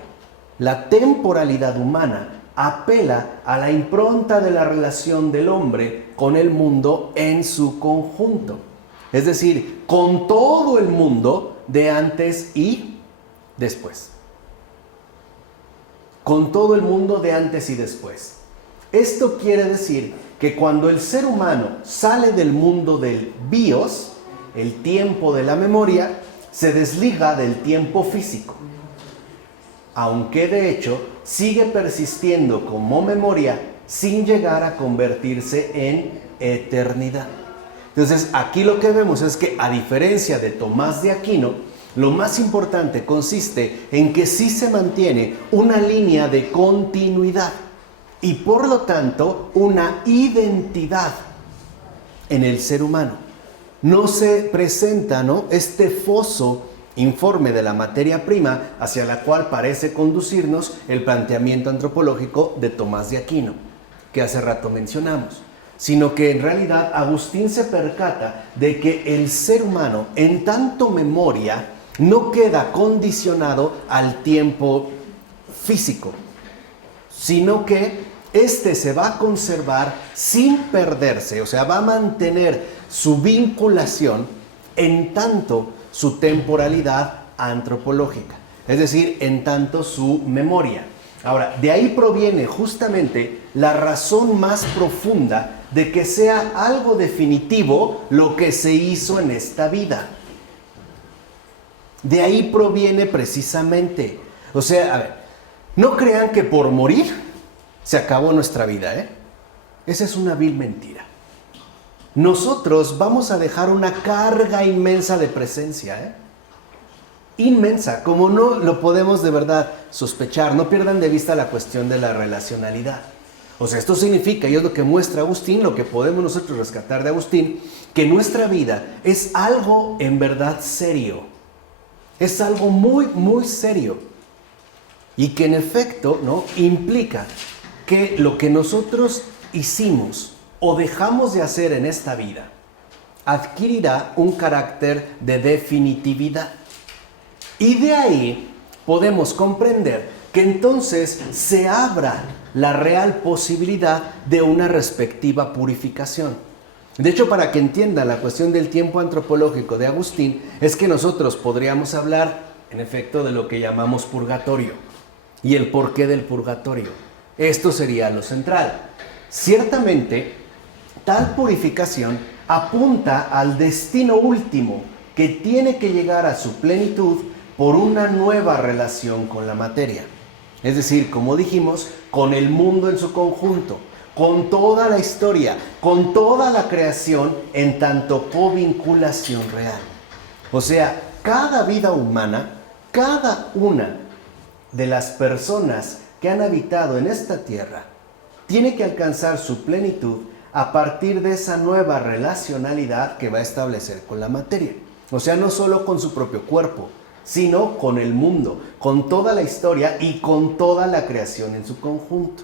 La temporalidad humana apela a la impronta de la relación del hombre con el mundo en su conjunto. Es decir, con todo el mundo de antes y después. Con todo el mundo de antes y después. Esto quiere decir que cuando el ser humano sale del mundo del bios, el tiempo de la memoria, se desliga del tiempo físico. Aunque de hecho sigue persistiendo como memoria sin llegar a convertirse en eternidad. Entonces, aquí lo que vemos es que, a diferencia de Tomás de Aquino, lo más importante consiste en que sí se mantiene una línea de continuidad y por lo tanto una identidad en el ser humano. No se presenta, este foso informe de la materia prima hacia la cual parece conducirnos el planteamiento antropológico de Tomás de Aquino, que hace rato mencionamos, sino que en realidad Agustín se percata de que el ser humano, en tanto memoria, no queda condicionado al tiempo físico, sino que este se va a conservar sin perderse, o sea, va a mantener su vinculación en tanto su temporalidad antropológica, es decir, en tanto su memoria. Ahora, de ahí proviene justamente la razón más profunda de que sea algo definitivo lo que se hizo en esta vida. De ahí proviene precisamente. O sea, a ver, no crean que por morir se acabó nuestra vida, ¿eh? Esa es una vil mentira. Nosotros vamos a dejar una carga inmensa de presencia, ¿eh? Inmensa, como no lo podemos de verdad sospechar. No pierdan de vista la cuestión de la relacionalidad. O sea, esto significa, y es lo que muestra Agustín, lo que podemos nosotros rescatar de Agustín, que nuestra vida es algo en verdad serio. Es algo muy, muy serio. Y que en efecto, implica que lo que nosotros hicimos o dejamos de hacer en esta vida adquirirá un carácter de definitividad. Y de ahí podemos comprender que entonces se abra la real posibilidad de una respectiva purificación. De hecho, para que entienda la cuestión del tiempo antropológico de Agustín, es que nosotros podríamos hablar, en efecto, de lo que llamamos purgatorio y el porqué del purgatorio. Esto sería lo central. Ciertamente, tal purificación apunta al destino último que tiene que llegar a su plenitud por una nueva relación con la materia. Es decir, como dijimos, con el mundo en su conjunto, con toda la historia, con toda la creación en tanto covinculación real. O sea, cada vida humana, cada una de las personas que han habitado en esta tierra, tiene que alcanzar su plenitud a partir de esa nueva relacionalidad que va a establecer con la materia. O sea, no solo con su propio cuerpo, sino con el mundo, con toda la historia y con toda la creación en su conjunto.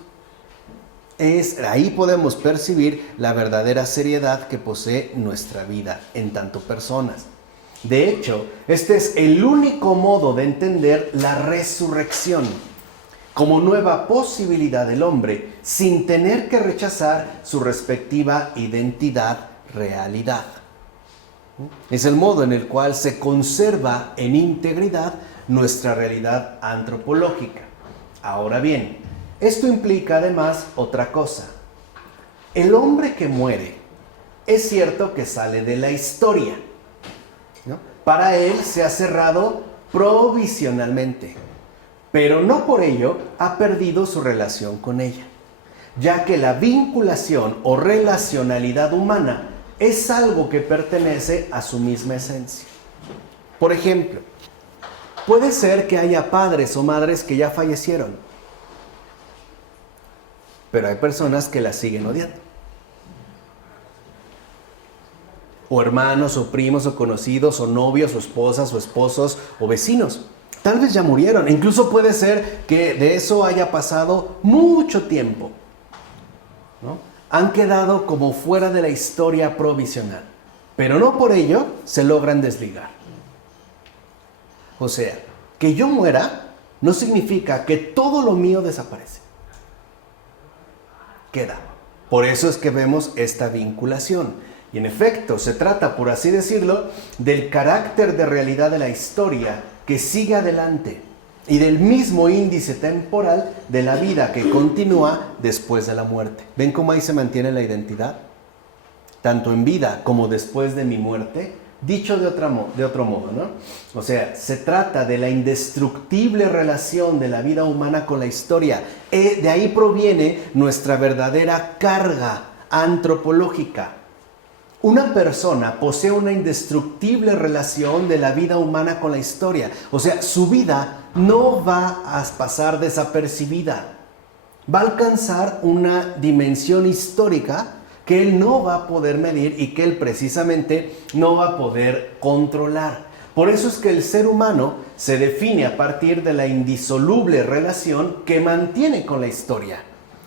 Ahí podemos percibir la verdadera seriedad que posee nuestra vida en tanto personas. De hecho, este es el único modo de entender la resurrección como nueva posibilidad del hombre sin tener que rechazar su respectiva identidad, realidad. Es el modo en el cual se conserva en integridad nuestra realidad antropológica. Ahora bien, esto implica además otra cosa. El hombre que muere, es cierto que sale de la historia, ¿no? Para él se ha cerrado provisionalmente, pero no por ello ha perdido su relación con ella, ya que la vinculación o relacionalidad humana es algo que pertenece a su misma esencia. Por ejemplo, puede ser que haya padres o madres que ya fallecieron, pero hay personas que las siguen odiando. O hermanos, o primos, o conocidos, o novios, o esposas, o esposos, o vecinos. Tal vez ya murieron. Incluso puede ser que de eso haya pasado mucho tiempo, ¿no? Han quedado como fuera de la historia provisional, pero no por ello se logran desligar. O sea, que yo muera no significa que todo lo mío desaparece. Queda. Por eso es que vemos esta vinculación. Y en efecto, se trata, por así decirlo, del carácter de realidad de la historia que sigue adelante y del mismo índice temporal de la vida que continúa después de la muerte. ¿Ven cómo ahí se mantiene la identidad? Tanto en vida como después de mi muerte, dicho de otro modo, ¿no? O sea, se trata de la indestructible relación de la vida humana con la historia. De ahí proviene nuestra verdadera carga antropológica. Una persona posee una indestructible relación de la vida humana con la historia. O sea, su vida no va a pasar desapercibida. Va a alcanzar una dimensión histórica que él no va a poder medir y que él precisamente no va a poder controlar. Por eso es que el ser humano se define a partir de la indisoluble relación que mantiene con la historia.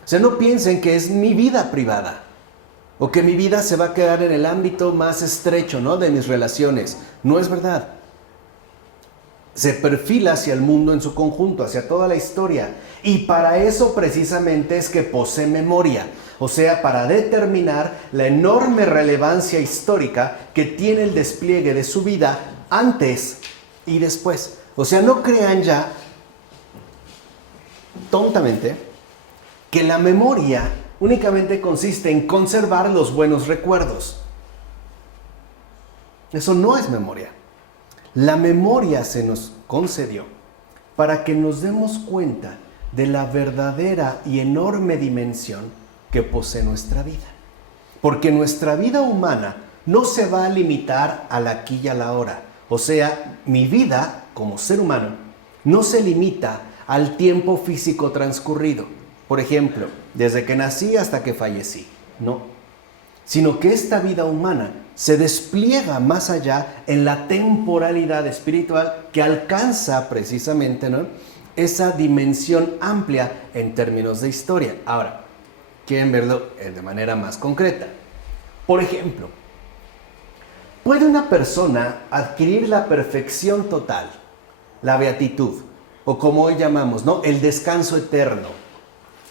O sea, no piensen que es mi vida privada o que mi vida se va a quedar en el ámbito más estrecho, ¿no?, de mis relaciones. No es verdad. Se perfila hacia el mundo en su conjunto, hacia toda la historia. Y para eso precisamente es que posee memoria. O sea, para determinar la enorme relevancia histórica que tiene el despliegue de su vida antes y después. O sea, no crean ya, tontamente, que la memoria únicamente consiste en conservar los buenos recuerdos. Eso no es memoria. La memoria se nos concedió para que nos demos cuenta de la verdadera y enorme dimensión que posee nuestra vida. Porque nuestra vida humana no se va a limitar al aquí y a la ahora. O sea, mi vida como ser humano no se limita al tiempo físico transcurrido. Por ejemplo, desde que nací hasta que fallecí. No. Sino que esta vida humana se despliega más allá en la temporalidad espiritual que alcanza precisamente, ¿no?, esa dimensión amplia en términos de historia. Ahora, quieren verlo de manera más concreta. Por ejemplo, ¿puede una persona adquirir la perfección total, la beatitud, o como hoy llamamos, ¿no? El descanso eterno.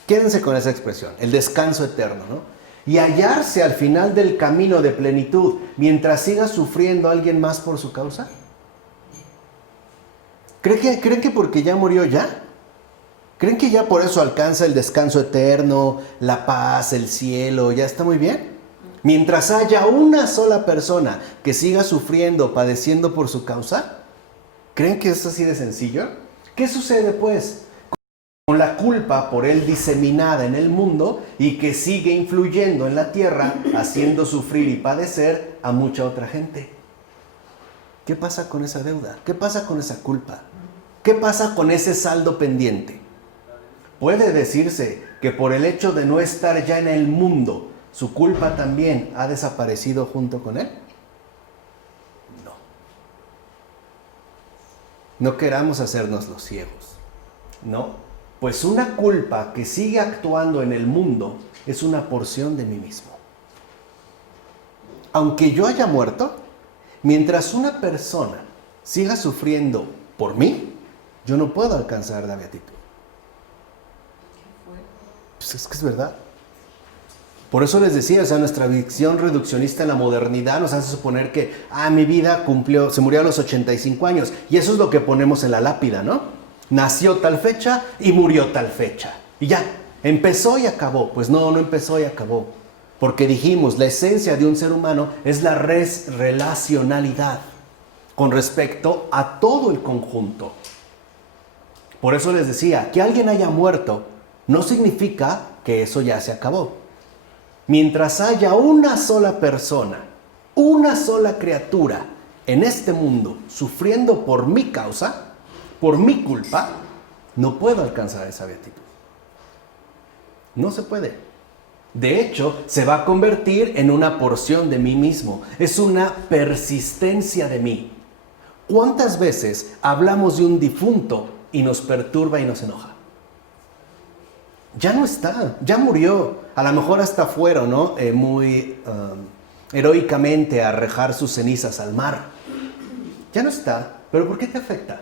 Quédense con esa expresión, el descanso eterno, ¿no? Y hallarse al final del camino de plenitud mientras siga sufriendo alguien más por su causa. ¿Creen que porque ya murió ya? ¿Creen que ya por eso alcanza el descanso eterno, la paz, el cielo, ya está muy bien? Mientras haya una sola persona que siga sufriendo, padeciendo por su causa, ¿creen que es así de sencillo? ¿Qué sucede pues con la culpa por él diseminada en el mundo y que sigue influyendo en la tierra, haciendo sufrir y padecer a mucha otra gente? ¿Qué pasa con esa deuda? ¿Qué pasa con esa culpa? ¿Qué pasa con ese saldo pendiente? ¿Puede decirse que por el hecho de no estar ya en el mundo, su culpa también ha desaparecido junto con él? No. No queramos hacernos los ciegos, ¿no? Pues una culpa que sigue actuando en el mundo es una porción de mí mismo. Aunque yo haya muerto, mientras una persona siga sufriendo por mí, yo no puedo alcanzar la beatitud. Pues es que es verdad. Por eso les decía, o sea, nuestra visión reduccionista en la modernidad nos hace suponer que, mi vida se murió a los 85 años. Y eso es lo que ponemos en la lápida, ¿no? Nació tal fecha y murió tal fecha. Y ya, empezó y acabó. Pues no empezó y acabó. Porque dijimos, la esencia de un ser humano es la relacionalidad con respecto a todo el conjunto. Por eso les decía, que alguien haya muerto no significa que eso ya se acabó. Mientras haya una sola persona, una sola criatura en este mundo sufriendo por mi causa, por mi culpa, no puedo alcanzar esa beatitud. No se puede. De hecho, se va a convertir en una porción de mí mismo. Es una persistencia de mí. ¿Cuántas veces hablamos de un difunto y nos perturba y nos enoja? Ya no está, ya murió. A lo mejor hasta fueron, ¿no? Muy heroicamente a arrojar sus cenizas al mar. Ya no está, pero ¿por qué te afecta?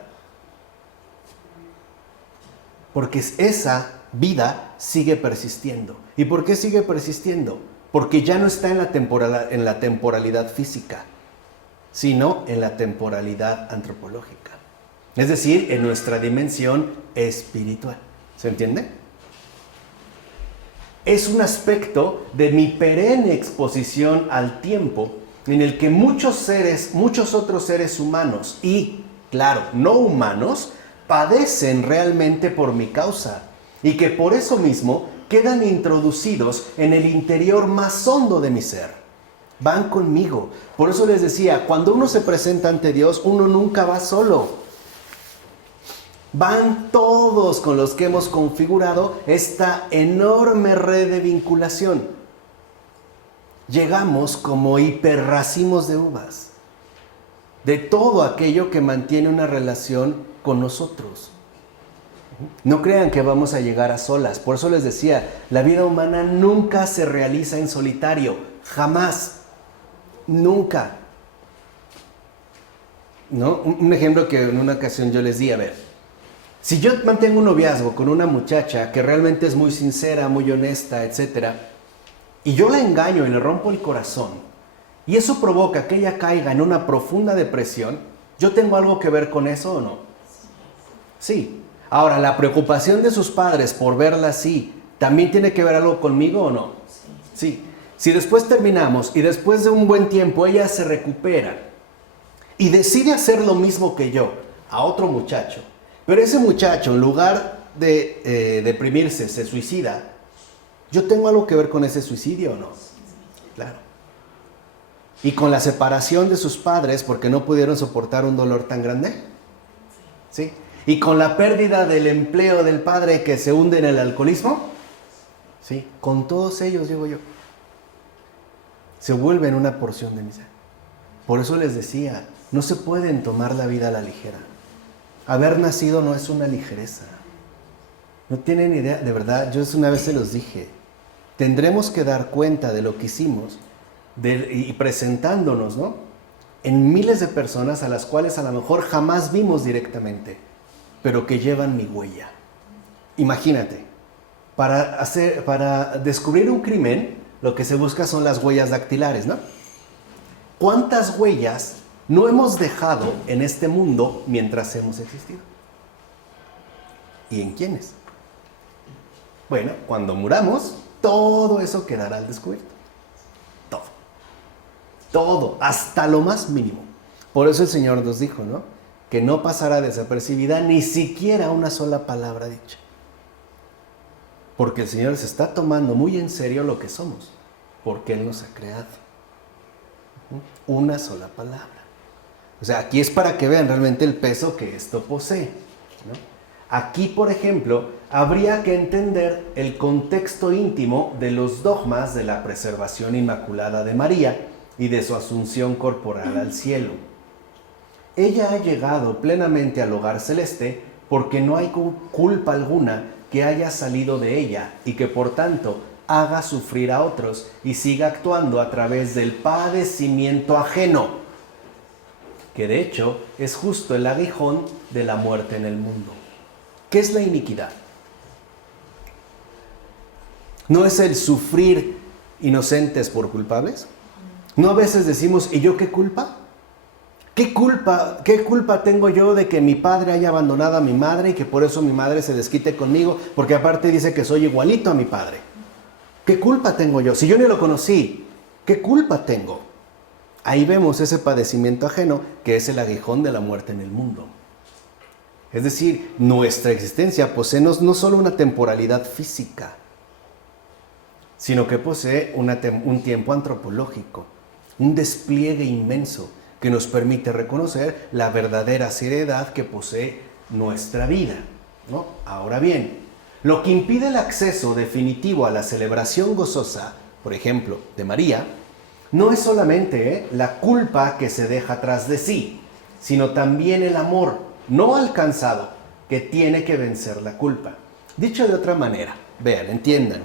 Porque esa vida sigue persistiendo. ¿Y por qué sigue persistiendo? Porque ya no está en la temporalidad física, sino en la temporalidad antropológica. Es decir, en nuestra dimensión espiritual. ¿Se entiende? Es un aspecto de mi perenne exposición al tiempo en el que muchos otros seres humanos y, claro, no humanos, padecen realmente por mi causa y que por eso mismo quedan introducidos en el interior más hondo de mi ser. Van conmigo. Por eso les decía, cuando uno se presenta ante Dios, uno nunca va solo. Van todos con los que hemos configurado esta enorme red de vinculación. Llegamos como hiperracimos de uvas, de todo aquello que mantiene una relación con nosotros. No crean que vamos a llegar a solas. Por eso les decía, la vida humana nunca se realiza en solitario. Jamás. Nunca. ¿No? Un ejemplo que en una ocasión yo les di, a ver. Si yo mantengo un noviazgo con una muchacha que realmente es muy sincera, muy honesta, etc., y yo la engaño y le rompo el corazón, y eso provoca que ella caiga en una profunda depresión, ¿yo tengo algo que ver con eso o no? Sí. Ahora, ¿la preocupación de sus padres por verla así también tiene que ver algo conmigo o no? Sí. Si después terminamos y después de un buen tiempo ella se recupera y decide hacer lo mismo que yo a otro muchacho, pero ese muchacho, en lugar de deprimirse, se suicida, ¿yo tengo algo que ver con ese suicidio o no? Claro. Y con la separación de sus padres porque no pudieron soportar un dolor tan grande. ¿Sí? Y con la pérdida del empleo del padre que se hunde en el alcoholismo. ¿Sí? Con todos ellos, digo yo, se vuelven una porción de miseria. Por eso les decía, no se pueden tomar la vida a la ligera. Haber nacido no es una ligereza. No tienen idea, de verdad, yo una vez se los dije. Tendremos que dar cuenta de lo que hicimos y presentándonos, ¿no? En miles de personas a las cuales a lo mejor jamás vimos directamente. pero que llevan mi huella. Imagínate, para descubrir un crimen, lo que se busca son las huellas dactilares, ¿no? ¿Cuántas huellas no hemos dejado en este mundo mientras hemos existido? ¿Y en quiénes? Bueno, cuando muramos, todo eso quedará al descubierto. Todo. Todo, hasta lo más mínimo. Por eso el Señor nos dijo, ¿no? Que no pasará desapercibida ni siquiera una sola palabra dicha. Porque el Señor se está tomando muy en serio lo que somos, porque Él nos ha creado. Una sola palabra. O sea, aquí es para que vean realmente el peso que esto posee, ¿no? Aquí, por ejemplo, habría que entender el contexto íntimo de los dogmas de la preservación inmaculada de María y de su asunción corporal al cielo. Ella ha llegado plenamente al hogar celeste porque no hay culpa alguna que haya salido de ella y que por tanto haga sufrir a otros y siga actuando a través del padecimiento ajeno, que de hecho es justo el aguijón de la muerte en el mundo. ¿Qué es la iniquidad? ¿No es el sufrir inocentes por culpables? ¿No a veces decimos, ¿y yo qué culpa? ¿Qué culpa tengo yo de que mi padre haya abandonado a mi madre y que por eso mi madre se desquite conmigo? Porque aparte dice que soy igualito a mi padre. ¿Qué culpa tengo yo? Si yo ni lo conocí, ¿qué culpa tengo? Ahí vemos ese padecimiento ajeno que es el aguijón de la muerte en el mundo. Es decir, nuestra existencia posee no solo una temporalidad física, sino que posee un tiempo antropológico, un despliegue inmenso que nos permite reconocer la verdadera seriedad que posee nuestra vida, ¿no? Ahora bien, lo que impide el acceso definitivo a la celebración gozosa, por ejemplo, de María, no es solamente la culpa que se deja tras de sí, sino también el amor no alcanzado que tiene que vencer la culpa. Dicho de otra manera, vean, entiendan,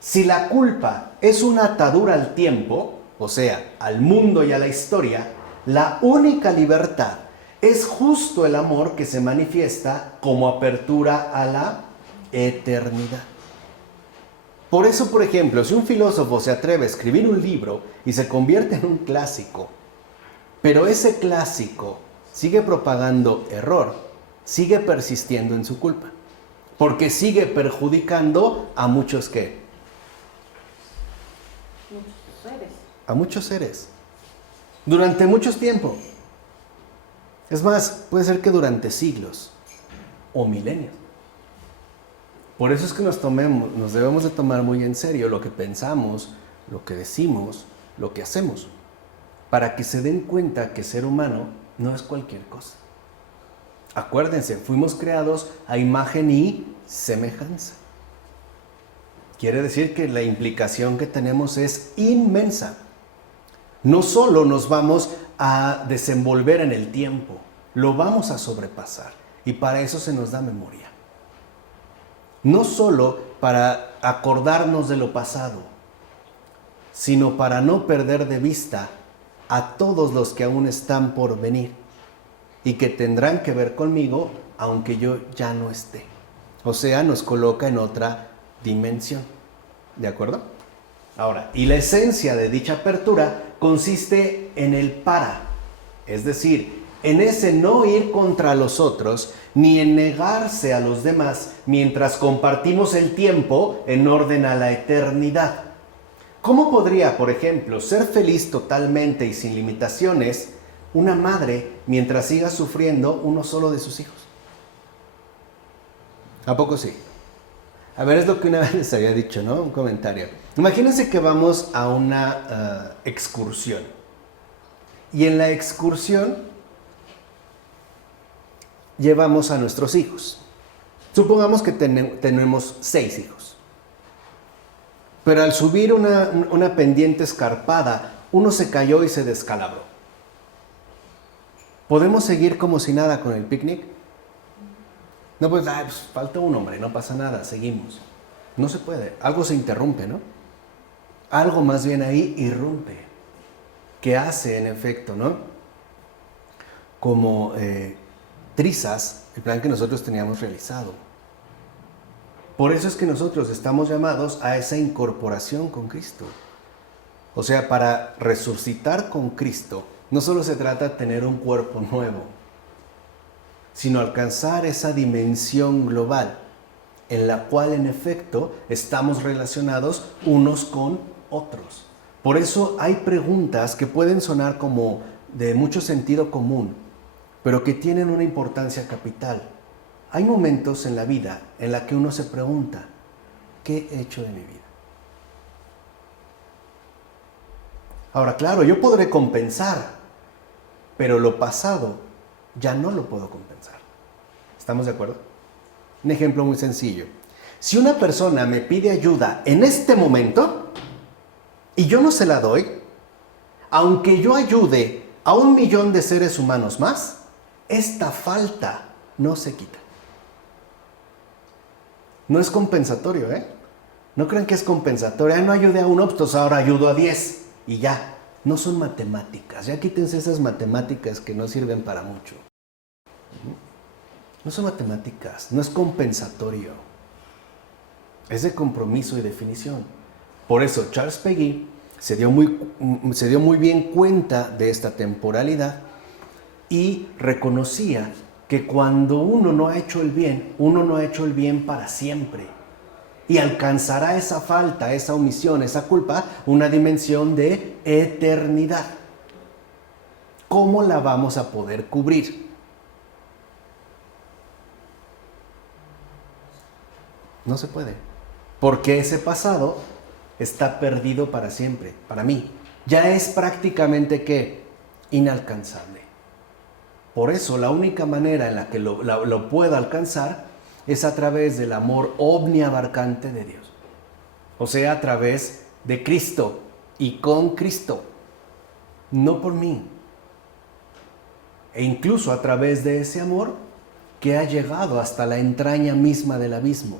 si la culpa es una atadura al tiempo, o sea, al mundo y a la historia, la única libertad es justo el amor que se manifiesta como apertura a la eternidad. Por eso, por ejemplo, si un filósofo se atreve a escribir un libro y se convierte en un clásico, pero ese clásico sigue propagando error, sigue persistiendo en su culpa, porque sigue perjudicando a muchos ¿qué? Muchos seres. A muchos seres. Durante mucho tiempo. Es más, puede ser que durante siglos o milenios. Por eso es que nos debemos de tomar muy en serio lo que pensamos, lo que decimos, lo que hacemos, para que se den cuenta que ser humano no es cualquier cosa. Acuérdense, fuimos creados a imagen y semejanza. Quiere decir que la implicación que tenemos es inmensa. No solo nos vamos a desenvolver en el tiempo, lo vamos a sobrepasar. Y para eso se nos da memoria. No solo para acordarnos de lo pasado, sino para no perder de vista a todos los que aún están por venir y que tendrán que ver conmigo aunque yo ya no esté. O sea, nos coloca en otra dimensión. ¿De acuerdo? Ahora, y la esencia de dicha apertura consiste en el para, es decir, en ese no ir contra los otros, ni en negarse a los demás mientras compartimos el tiempo en orden a la eternidad. ¿Cómo podría, por ejemplo, ser feliz totalmente y sin limitaciones una madre mientras siga sufriendo uno solo de sus hijos? ¿A poco sí? A ver, es lo que una vez les había dicho, ¿no? Un comentario. Imagínense que vamos a una excursión. Y en la excursión llevamos a nuestros hijos. Supongamos que tenemos 6 hijos. Pero al subir una pendiente escarpada, uno se cayó y se descalabró. ¿Podemos seguir como si nada con el picnic? No, pues falta un hombre, no pasa nada, seguimos. No se puede, algo se interrumpe, ¿no? Algo más bien ahí irrumpe, que hace en efecto, ¿no? Como trizas el plan que nosotros teníamos realizado. Por eso es que nosotros estamos llamados a esa incorporación con Cristo. O sea, para resucitar con Cristo, no solo se trata de tener un cuerpo nuevo, sino alcanzar esa dimensión global en la cual en efecto estamos relacionados unos con otros. Por eso hay preguntas que pueden sonar como de mucho sentido común, pero que tienen una importancia capital. Hay momentos en la vida en la que uno se pregunta, ¿qué he hecho de mi vida? Ahora, claro, yo podré compensar, pero lo pasado ya no lo puedo compensar. ¿Estamos de acuerdo? Un ejemplo muy sencillo. Si una persona me pide ayuda en este momento y yo no se la doy, aunque yo ayude a 1.000.000 de seres humanos más, esta falta no se quita. No es compensatorio, ¿eh? No crean que es compensatorio. No ayudé a uno, pues ahora ayudo a 10 y ya. No son matemáticas. Ya quítense esas matemáticas que no sirven para mucho. No son matemáticas, no es compensatorio. Es de compromiso y definición. Por eso Charles Péguy se dio muy bien cuenta de esta temporalidad y reconocía que cuando uno no ha hecho el bien para siempre. Y alcanzará esa falta, esa omisión, esa culpa, una dimensión de eternidad. ¿Cómo la vamos a poder cubrir? No se puede. Porque ese pasado está perdido para siempre, para mí. Ya es prácticamente ¿qué? Inalcanzable. Por eso la única manera en la que lo puedo alcanzar es a través del amor omniabarcante de Dios. O sea, a través de Cristo y con Cristo. No por mí. E incluso a través de ese amor que ha llegado hasta la entraña misma del abismo.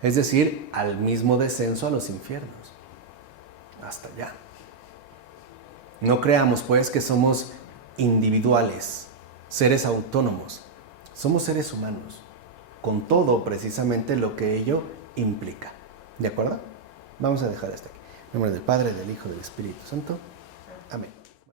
Es decir, al mismo descenso a los infiernos. Hasta allá. No creamos pues que somos individuales, seres autónomos. Somos seres humanos, con todo precisamente lo que ello implica. ¿De acuerdo? Vamos a dejar hasta aquí. En nombre del Padre, del Hijo y del Espíritu Santo. Amén.